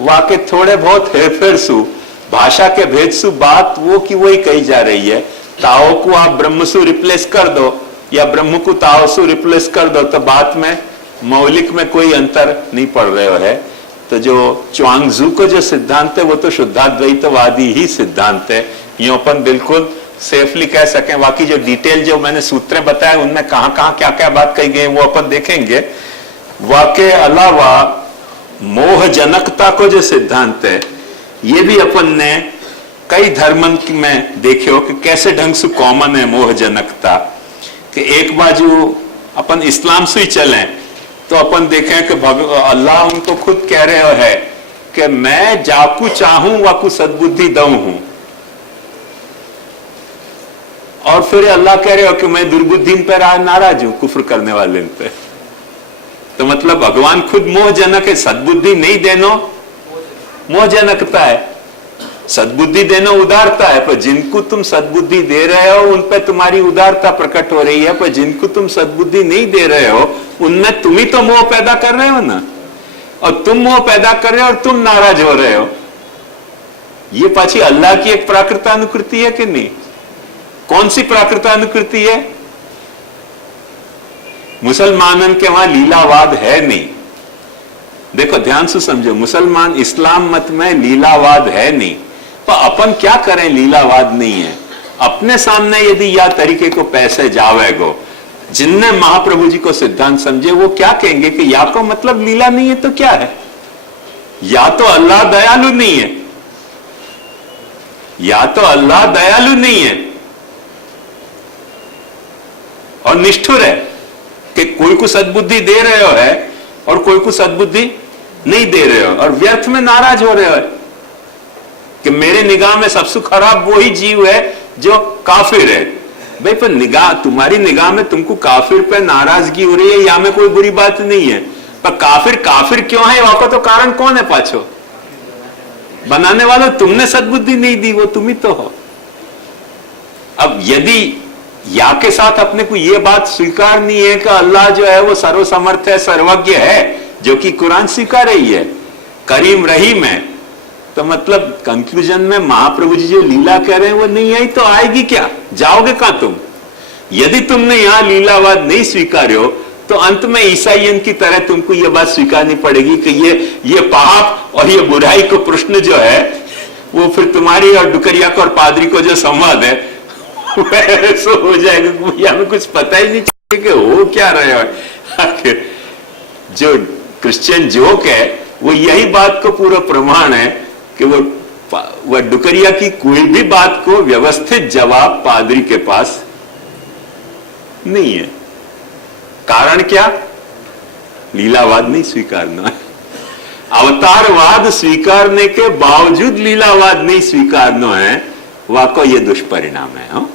वाके थोड़े बहुत हेरफेर सु, भाषा के भेद सु बात वो की वही कही जा रही है। ताओ को आप ब्रह्म सु रिप्लेस कर दो या ब्रह्म को ताओ सु रिप्लेस कर दो, तो बात में मौलिक में कोई अंतर नहीं पड़ रहा है। तो जो च्वांगजू को जो सिद्धांत है वो तो शुद्धाद्वैतवादी ही सिद्धांत है, ये अपन बिल्कुल सेफली कह सकें। बाकी जो डिटेल जो मैंने सूत्रें बताए उनमें कहां कहां क्या क्या बात कही गई वो अपन देखेंगे। वाके अलावा मोहजनकता को जो सिद्धांत है ये भी अपन ने कई धर्मन में देखे हो कि कैसे ढंग से कॉमन है मोहजनकता। कि एक बाजू अपन इस्लाम से ही चलें तो अपन देखें कि अल्लाह उनको खुद कह रहे है कि मैं जाकू चाहूं वाकू सद्बुद्धि दऊ हूं, और फिर अल्लाह कह रहे हो कि मैं दुर्बुद्धि पे नाराज हूं, कुफ्र करने वाले पे। तो मतलब भगवान खुद मोहजनक है, सद्बुद्धि नहीं देनो मोहजनकता है। सद्बुद्धि देना उदारता है, पर जिनको तुम सद्बुद्धि दे रहे हो उन पे तुम्हारी उदारता प्रकट हो रही है, पर जिनको तुम सद्बुद्धि नहीं दे रहे हो उनमें तुम ही तो मोह पैदा कर रहे हो ना, और तुम मोह पैदा कर रहे हो और तुम नाराज हो रहे हो। ये पाछी अल्लाह की एक प्राकृतानुकृति है कि नहीं? कौन सी प्राकृतानुकृति है? मुसलमानन के वहां लीलावाद है नहीं। देखो ध्यान से समझो, मुसलमान इस्लाम मत में लीलावाद है नहीं, पर अपन क्या करें? लीलावाद नहीं है। अपने सामने यदि या तरीके को पैसे जावेगो, जिनने महाप्रभु जी को सिद्धांत समझे वो क्या कहेंगे कि या को मतलब लीला नहीं है तो क्या है? या तो अल्लाह दयालु नहीं है, या तो अल्लाह दयालु नहीं है और निष्ठुर है कि कोई को सद्बुद्धि दे रहे हो है और कोई को सद्बुद्धि नहीं दे रहे हो, और व्यर्थ में नाराज हो रहे हो कि मेरे निगाह में सबसे खराब वही जीव है जो काफिर है। भाई पर निगाह, तुम्हारी निगाह में तुमको काफिर पे नाराजगी हो रही है या में कोई बुरी बात नहीं है, पर काफिर काफिर क्यों है वहां का तो कारण कौन है? पाछो बनाने वाला तुमने सद्बुद्धि नहीं दी, वो तुम ही तो हो। अब यदि या के साथ अपने को यह बात स्वीकार नहीं है कि अल्लाह जो है वो सर्वसमर्थ है, सर्वज्ञ है, जो कि कुरान स्वीकार रही है, करीम रहीम है, तो मतलब कंक्लूजन में महाप्रभु जी जो लीला कह रहे हैं वो नहीं आई तो आएगी क्या? जाओगे कहां तुम? यदि तुमने यहां लीलावाद नहीं स्वीकारे हो तो अंत में ईसाइयन की तरह तुमको यह बात स्वीकारनी पड़ेगी कि ये पाप और ये बुराई को प्रश्न जो है वो फिर तुम्हारी और डुकरिया को और पादरी को जो संवाद है वैसे हो जाएगा। भैया हमें कुछ पता ही नहीं चलेगा कि हो क्या रहे हो। जो क्रिश्चियन जोक है वो यही बात को पूरा प्रमाण है कि वो डुकरिया की कोई भी बात को व्यवस्थित जवाब पादरी के पास नहीं है। कारण क्या? लीलावाद नहीं स्वीकारना। अवतारवाद स्वीकारने के बावजूद लीलावाद नहीं स्वीकारना है, वाको ये दुष्परिणाम है। हा?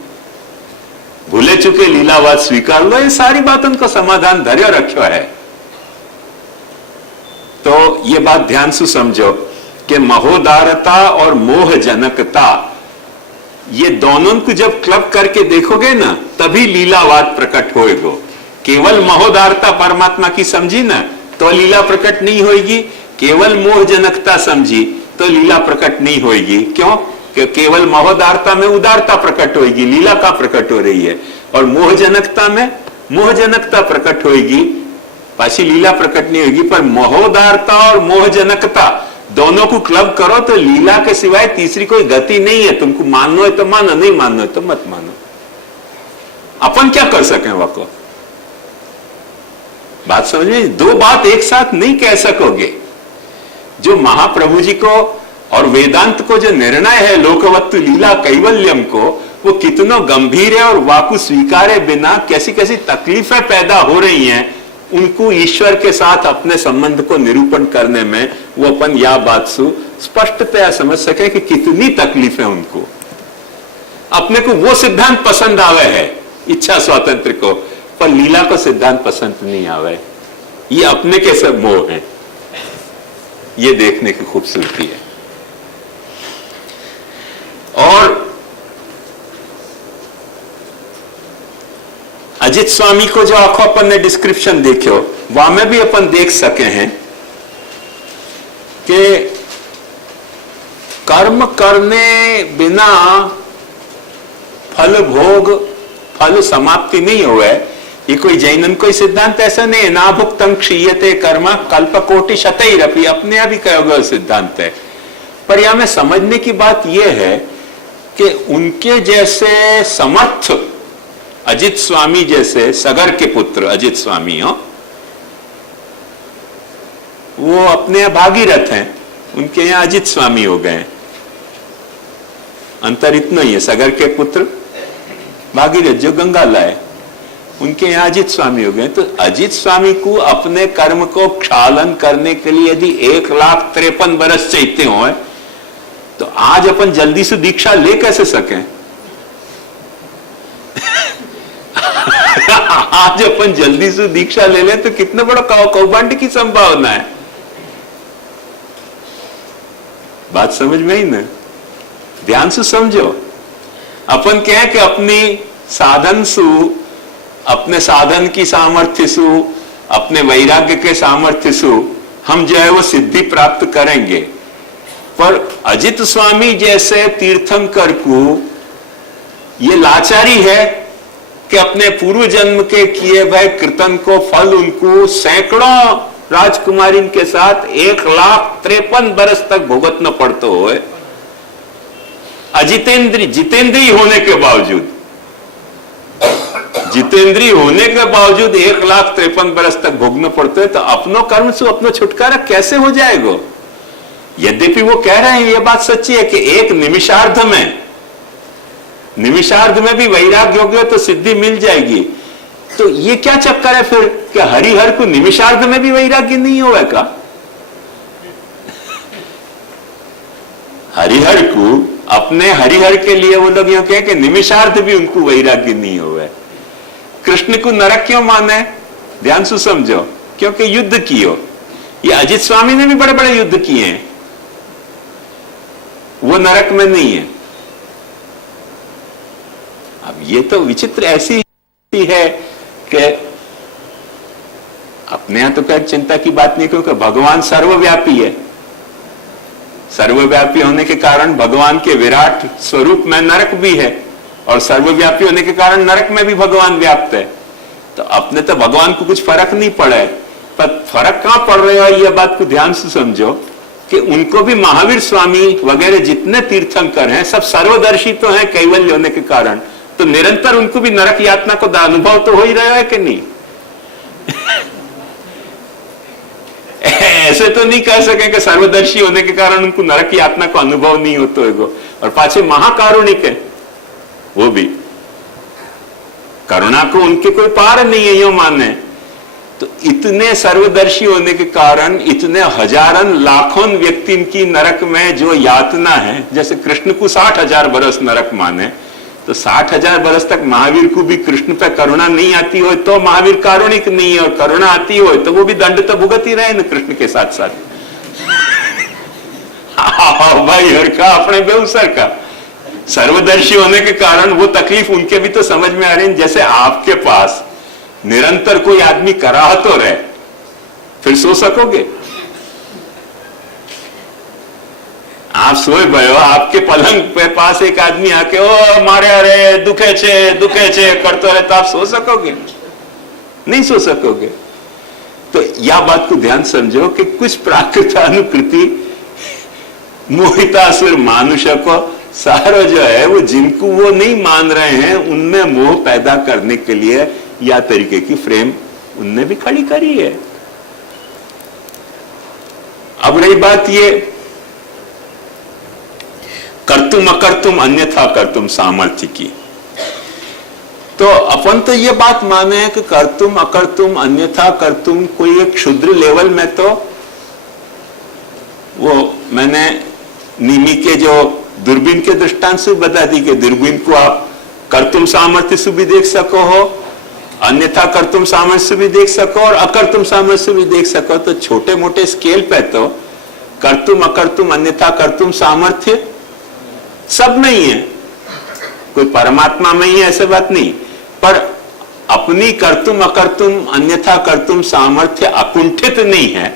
भूले चुके लीलावाद स्वीकार लो, ये सारी बात उनको समाधान धैर्य रखो है। तो ये बात ध्यान से समझो कि महोदारता और मोहजनकता ये दोनों को जब क्लब करके देखोगे ना तभी लीलावाद प्रकट होएगा। केवल महोदारता परमात्मा की समझी ना तो लीला प्रकट नहीं होगी, केवल मोहजनकता समझी तो लीला प्रकट नहीं होगी। क्यों? कि केवल महोदारता में उदारता प्रकट होगी, लीला का प्रकट हो रही है, और मोहजनकता में मोहजनकता प्रकट होगी, पासी लीला प्रकट नहीं होगी। पर महोदारता और मोहजनकता दोनों को क्लब करो तो लीला के सिवाय तीसरी कोई गति नहीं है। तुमको मानना है तो मानो, नहीं मानना है तो मत मानो। अपन क्या कर सकें? वाको बात समझे? दो बात एक साथ नहीं कह सकोगे। जो महाप्रभु जी को और वेदांत को जो निर्णय है लोकवत्तु लीला कैवल्यम को, वो कितना गंभीर है, और वाकु स्वीकारे बिना कैसी कैसी तकलीफें पैदा हो रही हैं उनको ईश्वर के साथ अपने संबंध को निरूपण करने में वो अपन या बात सु स्पष्टतया समझ सके कि कितनी तकलीफें उनको। अपने को वो सिद्धांत पसंद आवे है इच्छा स्वातंत्र को, पर लीला को सिद्धांत पसंद नहीं आवे। ये अपने के सब मोह है। ये देखने की खूबसूरती है। और अजित स्वामी को जो आंखों अपन ने डिस्क्रिप्शन देखो वहां में भी अपन देख सके हैं कि कर्म करने बिना फल भोग, फल समाप्ति नहीं हुए। ये कोई जैनन कोई सिद्धांत ऐसा नहीं है। ना भुक्तम क्षीयते कर्म कल्पकोटि शतैरपि, अपने आप ही कहोगे सिद्धांत है। पर यहां में समझने की बात यह है कि उनके जैसे समर्थ अजित स्वामी जैसे, सगर के पुत्र अजित स्वामी हो, वो अपने भागीरथ हैं, उनके यहां अजित स्वामी हो गए। अंतर इतना ही है, सगर के पुत्र भागीरथ जो गंगा लाए, उनके यहां अजित स्वामी हो गए। तो अजित स्वामी को अपने कर्म को क्षालन करने के लिए यदि 1,53,000 बरस चाहते हो तो आज अपन जल्दी से दीक्षा ले कैसे सकें? आज अपन जल्दी से दीक्षा ले लें तो कितना बड़ा कौभांड की संभावना है। बात समझ में ही ना? ध्यान से समझो। अपन कहें कि अपनी साधन सु, अपने साधन की सामर्थ्य सु, अपने वैराग्य के सामर्थ्य सु हम जो है वो सिद्धि प्राप्त करेंगे। पर अजित स्वामी जैसे तीर्थंकर को ये लाचारी है कि अपने पूर्व जन्म के किए गए कृतन को फल उनको सैकड़ों राजकुमारी के साथ 1,53 बरस तक भुगतना पड़ते हुए, जितेंद्री होने के बावजूद, जितेंद्री होने के बावजूद 1,53 बरस तक भोगना पड़ते है। तो अपनों कर्म से अपना छुटकारा कैसे हो जाएगा? यद्यपि वो कह रहे हैं, ये बात सच्ची है कि एक निमिषार्ध में भी वैराग्य हो गया तो सिद्धि मिल जाएगी। तो ये क्या चक्कर है फिर कि हरिहर को निमिषार्ध में भी वैराग्य नहीं होगा का? हरिहर को, अपने हरिहर के लिए वो लोग यह कहे कि निमिषार्ध भी उनको वैराग्य नहीं हुआ। कृष्ण को नरक क्यों माने? ध्यान से समझो, क्योंकि युद्ध कियो। ये अजित स्वामी ने भी बड़े बड़े युद्ध किए हैं, वो नरक में नहीं है। अब ये तो विचित्र ऐसी है कि अपने यहां तो क्या चिंता की बात नहीं, क्योंकि भगवान सर्वव्यापी है। सर्वव्यापी होने के कारण भगवान के विराट स्वरूप में नरक भी है, और सर्वव्यापी होने के कारण नरक में भी भगवान व्याप्त है। तो अपने तो भगवान को कुछ फर्क नहीं पड़ा है। पर फर्क कहां पड़ रहा है, यह बात को ध्यान से समझो कि उनको भी महावीर स्वामी वगैरह जितने तीर्थंकर हैं सब सर्वदर्शी तो हैं कैवल्य होने के कारण, तो निरंतर उनको भी नरक यातना को अनुभव तो हो ही रहा है कि नहीं? ऐसे तो नहीं कह सके कि सर्वदर्शी होने के कारण उनको नरक यातना को अनुभव नहीं होता है। और पाछे महाकारुणिक है, वो भी करुणा को उनके कोई पार नहीं है, यो माने। तो इतने सर्वदर्शी होने के कारण इतने हजारन लाखों व्यक्ति की नरक में जो यातना है, जैसे कृष्ण को 60,000 बरस नरक माने, तो 60,000 बरस तक महावीर को भी कृष्ण पे करुणा नहीं आती हो तो महावीर कारुणिक नहीं है, और करुणा आती हो तो वो भी दंड तो भुगत ही रहे ना कृष्ण के साथ साथ। भाई हर का अपने बेउसर का सर्वदर्शी होने के कारण वो तकलीफ उनके भी तो समझ में आ रही है। जैसे आपके पास निरंतर कोई आदमी कराह तो रहे, फिर सो सकोगे? आप सोए भयो, आपके पलंग पे पास एक आदमी आके ओ मारे अरे दुखे छे करते रहे, तो आप सो सकोगे? नहीं सो सकोगे। तो यह बात को ध्यान समझो कि कुछ प्राकृतानुकृति मोहितासुर मानुष को सारा जो है वो जिनको वो नहीं मान रहे हैं उनमें मोह पैदा करने के लिए या तरीके की फ्रेम उनने भी खड़ी करी है। अब रही बात ये कर्तुम अकर्तुम अन्यथा कर्तुम सामर्थ्य की, तो अपन तो ये बात माने हैं कि कर्तुम अकर्तुम अन्यथा कर्तुम कोई एक क्षुद्र लेवल में, तो वो मैंने निमी के जो दूरबीन के दृष्टांत से बता दी कि दूरबीन को आप कर्तुम सामर्थ्य से भी देख सको हो, अन्यथा कर्तुम सामर्थ्य से भी देख सको और अकर्तुम सामर्थ्य से भी देख सको। तो छोटे मोटे स्केल पे तो कर्तुम अकर्तुम अन्यथा कर्तुम सामर्थ्य सब नहीं है, कोई परमात्मा में ही है ऐसे बात नहीं, पर अपनी कर्तुम अकर्तुम अन्यथा कर्तुम सामर्थ्य अकुंठित नहीं है।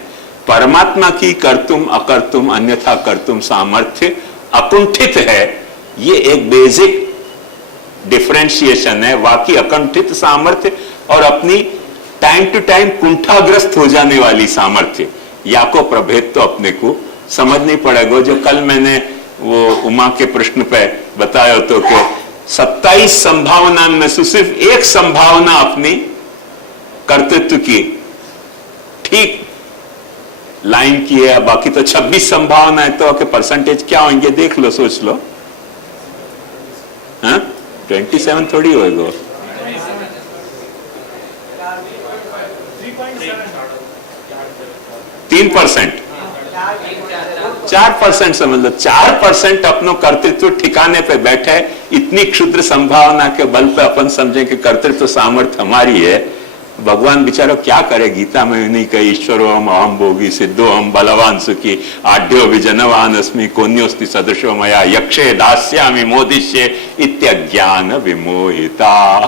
परमात्मा की कर्तुम अकर्तुम अन्यथा कर्तुम सामर्थ्य अकुंठित है। ये एक बेसिक डिफरेंशिएशन है। बाकी अकुंठित सामर्थ्य और अपनी टाइम टू टाइम कुंठाग्रस्त हो जाने वाली सामर्थ्य, या को प्रभेद तो अपने को समझ नहीं पड़ेगा। जो कल मैंने वो उमा के प्रश्न पे बताया तो कि 27 संभावना में से सिर्फ एक संभावना अपनी कर्तृत्व की ठीक लाइन की है, बाकी तो 26 संभावना है। तो परसेंटेज क्या होंगे देख लो, सोच लो। हाँ 27 थोड़ी होएगा, 3%, 4% समझ लो। 4% अपनो कर्तृत्व ठिकाने पे बैठे, इतनी क्षुद्र संभावना के बल पे अपन समझे कि कर्तृत्व सामर्थ्य हमारी है, भगवान बेचारो क्या करे, गीता में नहीं कहे ईश्वरो हम अहम भोगी सिद्धो हम बलवान सुखी आढ्यो विजनवान अस्मि कोन्योस्ति सदृशो मया यक्षे दास्यामि मोदिष्ये इत्यज्ञान विमोहिता।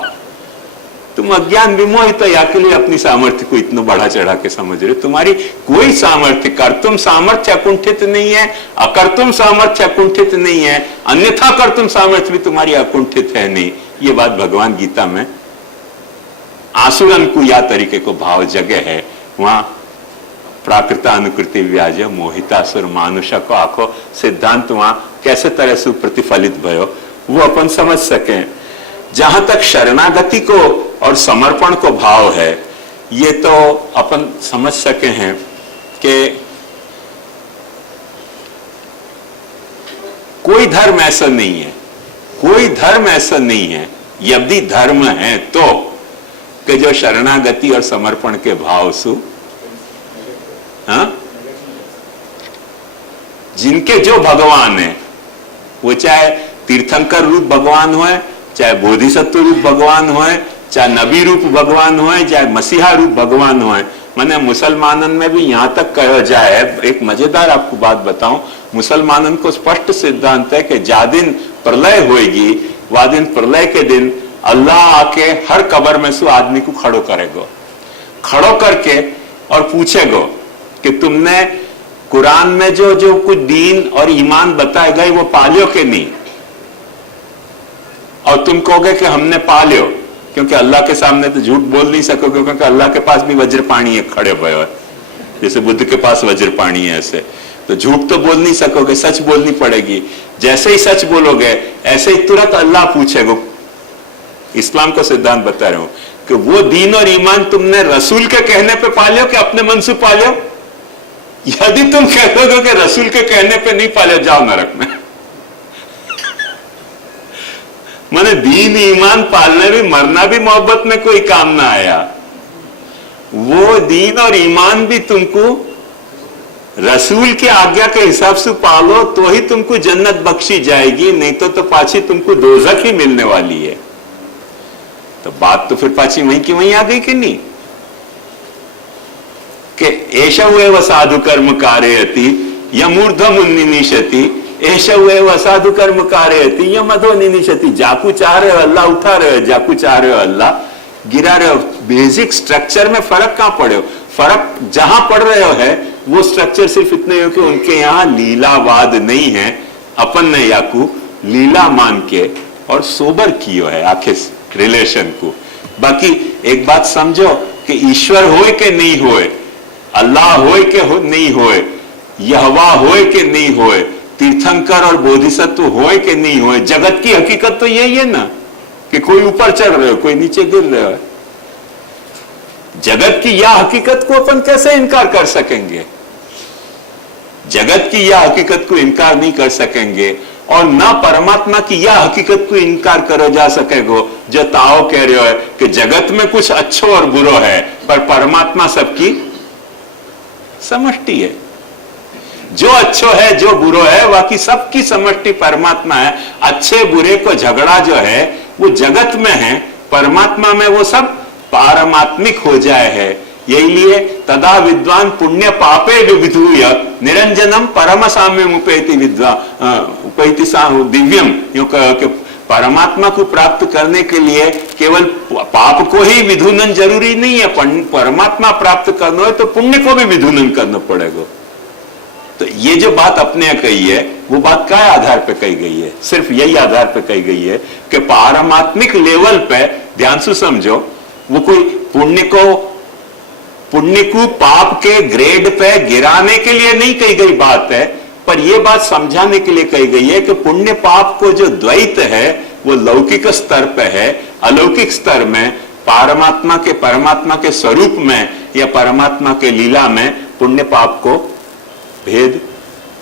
तुम अज्ञान विमोहित या के लिए अपनी सामर्थ्य को इतना बढ़ा चढ़ा के समझ रहे हो। तुम्हारी कोई सामर्थ्य, कर्तुम सामर्थ्य अकुंठित नहीं है, अकर्तुम सामर्थ्य अकुंठित नहीं है, अन्यथा कर्तुम सामर्थ्य भी तुम्हारी अकुंठित है नहीं। ये बात भगवान गीता में आसुरन को या तरीके को भाव जगह है, वहां प्राकृता अनुकृति व्याज मोहितासुर मानुषा को आखो सिद्धांत वहां कैसे तरह से प्रतिफलित भयो वो अपन समझ सकें। जहां तक शरणागति को और समर्पण को भाव है, ये तो अपन समझ सके हैं कि कोई धर्म ऐसा नहीं है, कोई धर्म ऐसा नहीं है, यदि धर्म है तो कि जो शरणागति और समर्पण के भाव से जिनके जो भगवान है, वो चाहे तीर्थंकर रूप भगवान हो, चाहे बोधिसत्व रूप भगवान हो, चाहे नबी रूप भगवान हो, चाहे मसीहा रूप भगवान हो। मैंने मुसलमानन में भी यहां तक कहा जाए, एक मजेदार आपको बात बताऊं, मुसलमानन को स्पष्ट सिद्धांत है कि जा दिन प्रलय होएगी, वह दिन प्रलय के दिन अल्लाह आके हर कब्र में से आदमी को खड़ो करेगो, खड़ो करके और पूछेगो कि तुमने कुरान में जो जो कुछ दीन और ईमान बताए गए वो पालियो के नहीं, और तुम कहोगे कि हमने पालियो, क्योंकि अल्लाह के सामने तो झूठ बोल नहीं सकोगे, क्योंकि अल्लाह के पास भी वज्रपाणी है खड़े हुए, जैसे बुद्ध के पास वज्रपाणी है, ऐसे तो झूठ तो बोल नहीं सकोगे, सच बोलनी पड़ेगी। जैसे ही सच बोलोगे ऐसे ही तुरंत अल्लाह पूछेगा। इस्लाम का सिद्धांत बता रहा हूं कि वो दीन और ईमान तुमने रसूल के कहने पे पालियो कि अपने मन से पालियो। यदि तुम कहोगे कि रसूल के कहने पे नहीं पालियो, जाओ नरक में। माने दीन ईमान पालने भी, मरना भी मोहब्बत में कोई काम ना आया। वो दीन और ईमान भी तुमको रसूल की आज्ञा के हिसाब से पालो तो ही तुमको जन्नत बख्शी जाएगी, नहीं तो पाछी तुमको दोजख ही मिलने वाली है। तो बात तो फिर पाछी वहीं की वहीं आ गई कि नहीं, कि एषव एव साधु कर्म कारयति यमूर्ध्वम निनिशति, एषव एव साधु कर्म कारयति यमधो निनिशति। जाकू चाह रहे हो अल्लाह उठा रहे हो, जाकू चाह रहे हो अल्लाह गिरा रहे हो। बेसिक स्ट्रक्चर में फर्क कहां पड़े हो? फर्क जहां पड़ रहे हो है वो स्ट्रक्चर सिर्फ इतने हो कि उनके यहां लीलावाद नहीं है, अपन ने याकू लीला मान के और सोबर कियो है आखिर रिलेशन को। बाकी एक बात समझो कि ईश्वर होए के नहीं होए, अल्लाह होए के नहीं होए, यहोवा होए के नहीं होए, तीर्थंकर और बोधिसत्व होए के नहीं होए, जगत की हकीकत तो यही है ना कि कोई ऊपर चढ़ रहे हो, कोई नीचे गिर रहे हो। जगत की यह हकीकत को अपन कैसे इनकार कर सकेंगे? जगत की यह हकीकत को इनकार नहीं कर सकेंगे, और ना परमात्मा की यह हकीकत को इनकार करो जा सकेगो जो ताओ कह रहे हो कि जगत में कुछ अच्छो और बुरो है, पर परमात्मा सबकी समष्टि है। जो अच्छो है जो बुरो है बाकी सबकी समष्टि परमात्मा है। अच्छे बुरे को झगड़ा जो है वो जगत में है, परमात्मा में वो सब पारमात्मिक हो जाए है। यही लिए तदा विद्वान पुण्य पापे विधूय निरंजनम परम साम्यम उपैति उपैति दिव्यम। यूं कहो कि परमात्मा को प्राप्त करने के लिए केवल पाप को ही विधूनन जरूरी नहीं है, परमात्मा प्राप्त करना है तो पुण्य को भी विधूनन करना पड़ेगा। तो ये जो बात अपने कही है वो बात क्या आधार पे कही गई है? सिर्फ यही आधार पे कही गई है कि पारमात्मिक लेवल पे, ध्यान से समझो, वो कोई पुण्य को पाप के ग्रेड पे गिराने के लिए नहीं कही गई बात है, पर यह बात समझाने के लिए कही गई है कि पुण्य पाप को जो द्वैत है वो लौकिक स्तर पे है। अलौकिक स्तर में परमात्मा के स्वरूप में या परमात्मा के लीला में पुण्य पाप को भेद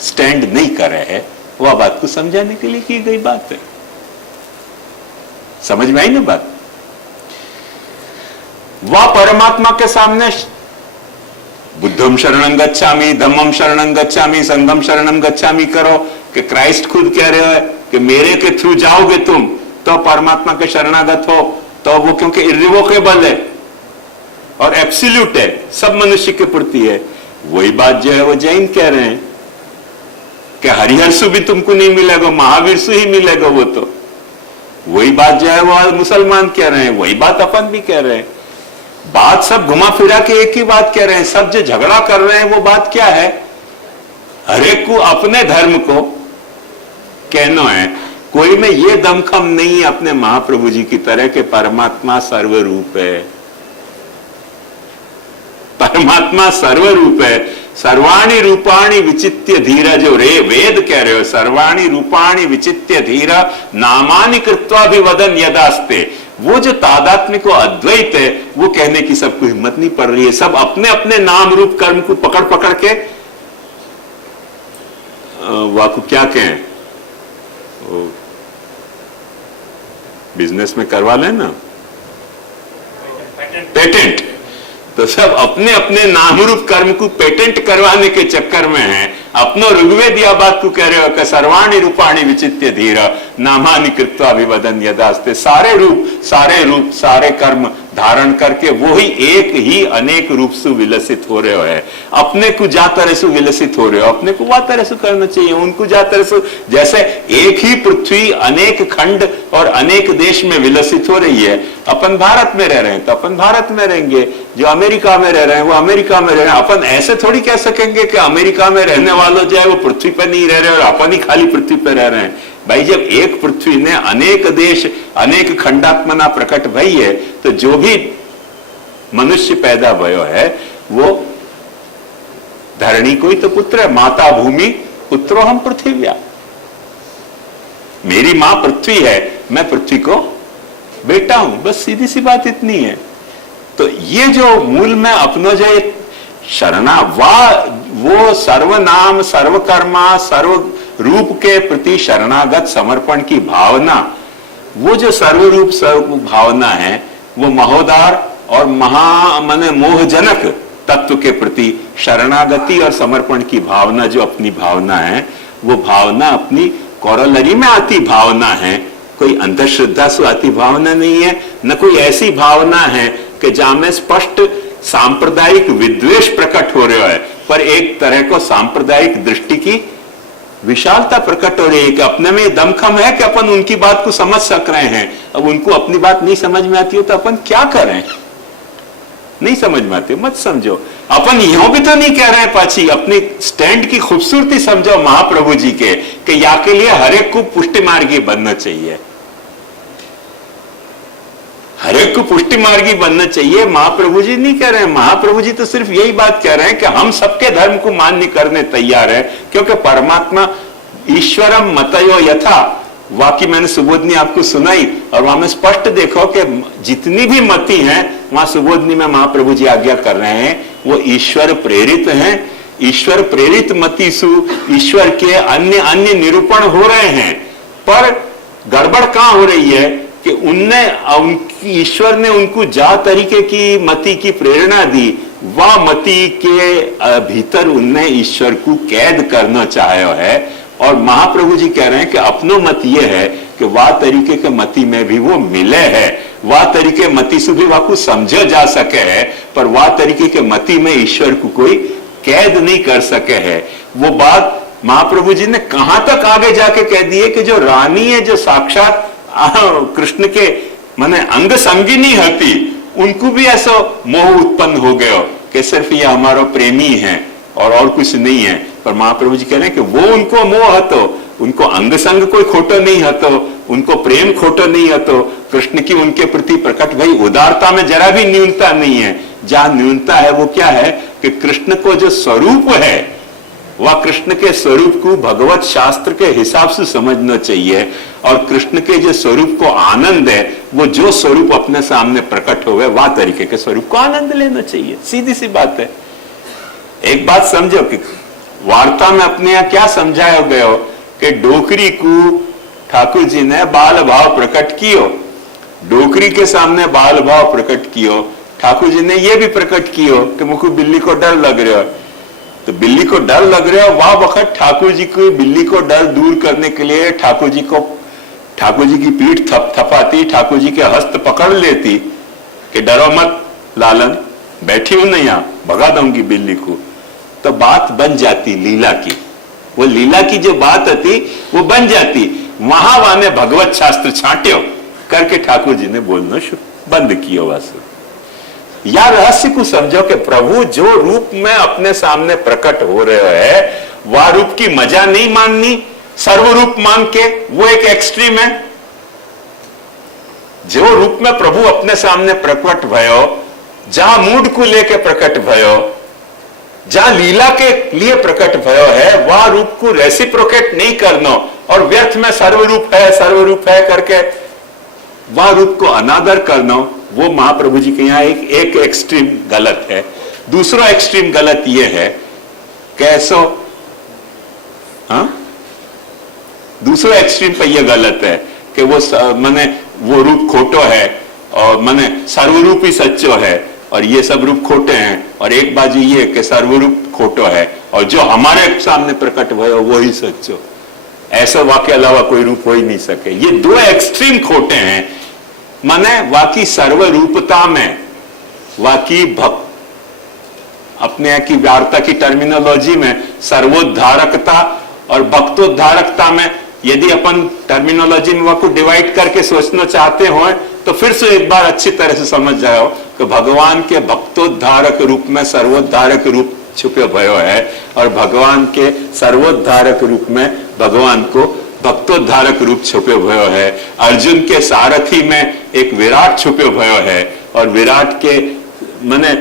स्टैंड नहीं कर रहे हैं। वह बात को समझाने के लिए की गई बात है। समझ में आई ना बात? वह परमात्मा के सामने बुद्धम शरणं गच्छामि, धम्मम शरणं गच्छामि, संघम शरणं गच्छामि करो कि क्राइस्ट खुद कह रहे हो कि मेरे के थ्रू जाओगे तुम तो परमात्मा के शरणागत हो, तो वो क्योंकि इर्रिवोकेबल है, और एब्सोल्यूट है, सब मनुष्य के प्रति है। वही बात जो है वो जैन कह रहे हैं कि हरिहरसु भी तुमको नहीं मिलेगा, महावीर सु ही मिलेगा। वो तो वही बात जो है वो मुसलमान कह रहे हैं, वही बात अपन भी कह रहे हैं। बात सब घुमा फिरा के एक ही बात कह रहे हैं। सब जो झगड़ा कर रहे हैं वो बात क्या है? हरेक को अपने धर्म को कहना है। कोई में ये दमखम नहीं है अपने महाप्रभु जी की तरह कि परमात्मा सर्वरूप है। परमात्मा सर्वरूप है। सर्वाणी रूपाणी विचित्य धीरा, जो रे वेद कह रहे हो, सर्वाणी रूपाणी विचित्य धीरा नामानि कृत्वा भी वदन यदास्ते। वो जो तादात्म्य को अद्वैत है वो कहने की सबको हिम्मत नहीं पड़ रही है। सब अपने अपने नाम रूप कर्म को पकड़ पकड़ के वाकु क्या कहें, बिजनेस में करवा लेना पेटेंट। तो सब अपने अपने नामरूप कर्म को पेटेंट करवाने के चक्कर में है। अपनो ऋग्वेद या बात को कह रहे हो कि सर्वाणी रूपाणी विचित्य धीरा नामानि कृत्वा विवदन यदास्ते। सारे रूप सारे कर्म धारण करके वो ही एक ही अनेक रूप से विलसित हो रहे हो है। अपने को जा तरह से विलसित हो रहे हो, अपने को वह तरह से करना चाहिए, उनको जा तरह से। जैसे एक ही पृथ्वी अनेक खंड और अनेक देश में विलसित हो रही है। अपन भारत में रह रहे हैं तो अपन भारत में रहेंगे, जो अमेरिका में रह रहे हैं वो अमेरिका में रह रहे हैं। अपन ऐसे थोड़ी कह सकेंगे कि अमेरिका में रहने वालों जो है वो पृथ्वी पर नहीं रह रहे और अपन ही खाली पृथ्वी पर रह रहे हैं। भाई जब एक पृथ्वी ने अनेक देश अनेक खंडात्मना प्रकट भई है तो जो भी मनुष्य पैदा भयो है वो धरणी को ही तो पुत्र है। माता भूमि पुत्रो हम पृथ्व्या। मेरी मां पृथ्वी है, मैं पृथ्वी को बेटा हूं। बस सीधी सी बात इतनी है। तो ये जो मूल में अपनो जो शरणा वो सर्वनाम सर्वकर्मा सर्व रूप के प्रति शरणागत समर्पण की भावना, वो जो सर्वरूप सर्व भावना है वो महोदार और माने मोहजनक तत्व के प्रति शरणागति और समर्पण की भावना, जो अपनी भावना है वो भावना अपनी कौरलरी में आती भावना है। कोई अंधश्रद्धा से आती भावना नहीं है, न कोई ऐसी भावना है कि जहां में स्पष्ट सांप्रदायिक विद्वेष प्रकट हो रहा है, पर एक तरह को सांप्रदायिक दृष्टि की विशालता प्रकट हो रही है कि अपने में दमखम है कि अपन उनकी बात को समझ सक रहे हैं। अब उनको अपनी बात नहीं समझ में आती हो तो अपन क्या करें? नहीं समझ में आती हो मत समझो। अपन यहां भी तो नहीं कह रहे हैं पाची, अपनी स्टैंड की खूबसूरती समझो महाप्रभु जी के कि या के लिए हरेक को पुष्टि मार्गी बनना चाहिए, हरेक को पुष्टि मार्गी बनना चाहिए। महाप्रभु जी नहीं कह रहे हैं। महाप्रभु जी तो सिर्फ यही बात कह रहे हैं कि हम सबके धर्म को मान्य करने तैयार है, क्योंकि परमात्मा ईश्वरम मतयो यथा, वाकई मैंने सुबोधनी आपको सुनाई और वहां में स्पष्ट देखो कि जितनी भी मति हैं वहां सुबोधनी में महाप्रभु जी आज्ञा कर रहे हैं वो ईश्वर प्रेरित हैं। ईश्वर प्रेरित मति सु ईश्वर के अन्य अन्य निरूपण हो रहे हैं, पर गड़बड़ कहां हो रही है कि ईश्वर ने उनको जा तरीके की मति की प्रेरणा दी, वह मति के भीतर उनने ईश्वर को कैद करना चाहा है। और महाप्रभु जी कह रहे हैं कि अपनो मत ये है कि वह तरीके के मति में भी वो मिले है, वह तरीके मति से भी वाकू समझा जा सके है, पर वह तरीके के मति में ईश्वर को कोई कैद नहीं कर सके है। वो बात महाप्रभु जी ने कहां तक आगे जाके कह दी है कि जो रानी है, जो साक्षात कृष्ण के माने अंग संगिनी हती, उनको भी ऐसा मोह उत्पन्न हो गया कि सिर्फ ये हमारा प्रेमी है और कुछ नहीं है। पर महाप्रभु जी कह रहे हैं कि वो उनको मोह हतो, उनको अंग संग कोई खोटो नहीं हतो, उनको प्रेम खोटो नहीं हतो। कृष्ण की उनके प्रति प्रकट भाई उदारता में जरा भी न्यूनता नहीं है। जहां न्यूनता है वो क्या है कि कृष्ण को जो स्वरूप है वह कृष्ण के स्वरूप को भगवत शास्त्र के हिसाब से समझना चाहिए, और कृष्ण के जो स्वरूप को आनंद है वो जो स्वरूप अपने सामने प्रकट हो गए वह तरीके के स्वरूप को आनंद लेना चाहिए। सीधी सी बात है। एक बात समझो कि वार्ता में अपने यहां क्या समझाया गया हो कि डोकरी को ठाकुर जी ने बाल भाव प्रकट कियो, डोकरी के सामने बाल भाव प्रकट कियो। ठाकुर जी ने यह भी प्रकट कियो कि मुझको बिल्ली को डर लग रहा है, तो बिल्ली को डर लग रहा है, वह वक्त ठाकुर जी को बिल्ली को डर दूर करने के लिए ठाकुर जी की पीठ थपथपाती, ठाकुर जी के हस्त पकड़ लेती कि डरो मत लालन, बैठी हूं ना यहां, भगा दूंगी बिल्ली को, तो बात बन जाती लीला की। वो लीला की जो बात थी वो बन जाती। वहां वाने भगवत शास्त्र छांट्यो करके ठाकुर जी ने बोलना बंद किया। वास्तव या रहस्य को समझो कि प्रभु जो रूप में अपने सामने प्रकट हो रहे है, वह रूप की मजा नहीं माननी, सर्वरूप मान के, वो एक एक्सट्रीम है। जो रूप में प्रभु अपने सामने प्रकट भयो, जहां मूड को लेके प्रकट भयो, जहां लीला के लिए प्रकट भयो है, वह रूप को रेसिप्रोकेट नहीं करना और व्यर्थ में सर्वरूप है करके वह रूप को अनादर करना, वो महाप्रभु जी के यहां एक एक्सट्रीम गलत है। दूसरा एक्सट्रीम गलत यह है, कैसो, हाँ, दूसरा एक्सट्रीम पे यह गलत है कि वो माने वो रूप खोटो है और माने सर्वरूप ही सच्चो है और ये सब रूप खोटे हैं। और एक बाजू ये कि सर्वरूप खोटो है और जो हमारे सामने प्रकट भयो वो ही सच्चो। ऐसा वाक्य अलावा कोई रूप हो ही नहीं सके। ये दो एक्सट्रीम खोटे हैं। माने वाकी सर्वरूपता में, वाकी भक्त अपने की वार्ता की टर्मिनोलॉजी में सर्वोद्धारकता और भक्तोद्धारकता में, यदि अपन टर्मिनोलॉजी में को डिवाइड करके सोचना चाहते हो तो फिर से एक बार अच्छी तरह से समझ जाओ कि भगवान के भक्तोद्धारक रूप में सर्वोद्धारक रूप छुपे भयो है और भगवान के सर्वोद्धारक रूप में भगवान को भक्तोद्धारक रूप छुपे भयो है। अर्जुन के सारथी में एक विराट छुपे भयो है और विराट के माने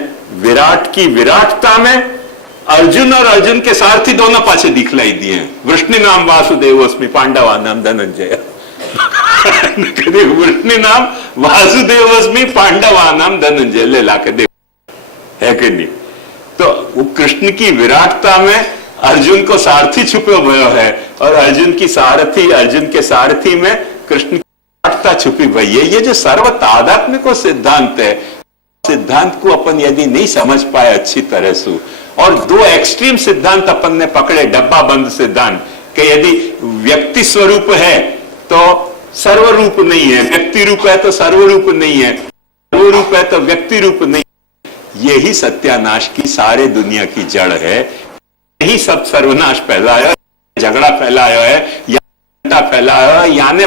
विराट की विराटता में अर्जुन और अर्जुन के सारथी दोनों पाछे दिखलाई दिए। वृष्णि नाम वासुदेवोस्मि पांडवा नाम धनंजय। वृष्णि नाम वासुदेवोस्मि पांडवा नाम धनंजय, ले लाके देखो है कि नहीं। तो वो कृष्ण की विराटता में अर्जुन को सारथी छुपे हुए है और अर्जुन के सारथी में कृष्ण की विराटता छुपी हुई है। ये जो सर्व तादात्म्य सिद्धांत है, सिद्धांत को अपन यदि नहीं समझ पाए अच्छी तरह से, और दो एक्सट्रीम सिद्धांत अपन ने पकड़े, डब्बा बंद सिद्धांत कि यदि व्यक्ति स्वरूप है तो सर्वरूप नहीं है, व्यक्ति रूप है तो सर्वरूप नहीं है, सर्वरूप है तो व्यक्ति रूप नहीं, यही सत्यानाश की सारे दुनिया की जड़ है। यही सब सर्वनाश फैलाया, झगड़ा फैलाया है, या फैलाया है, याने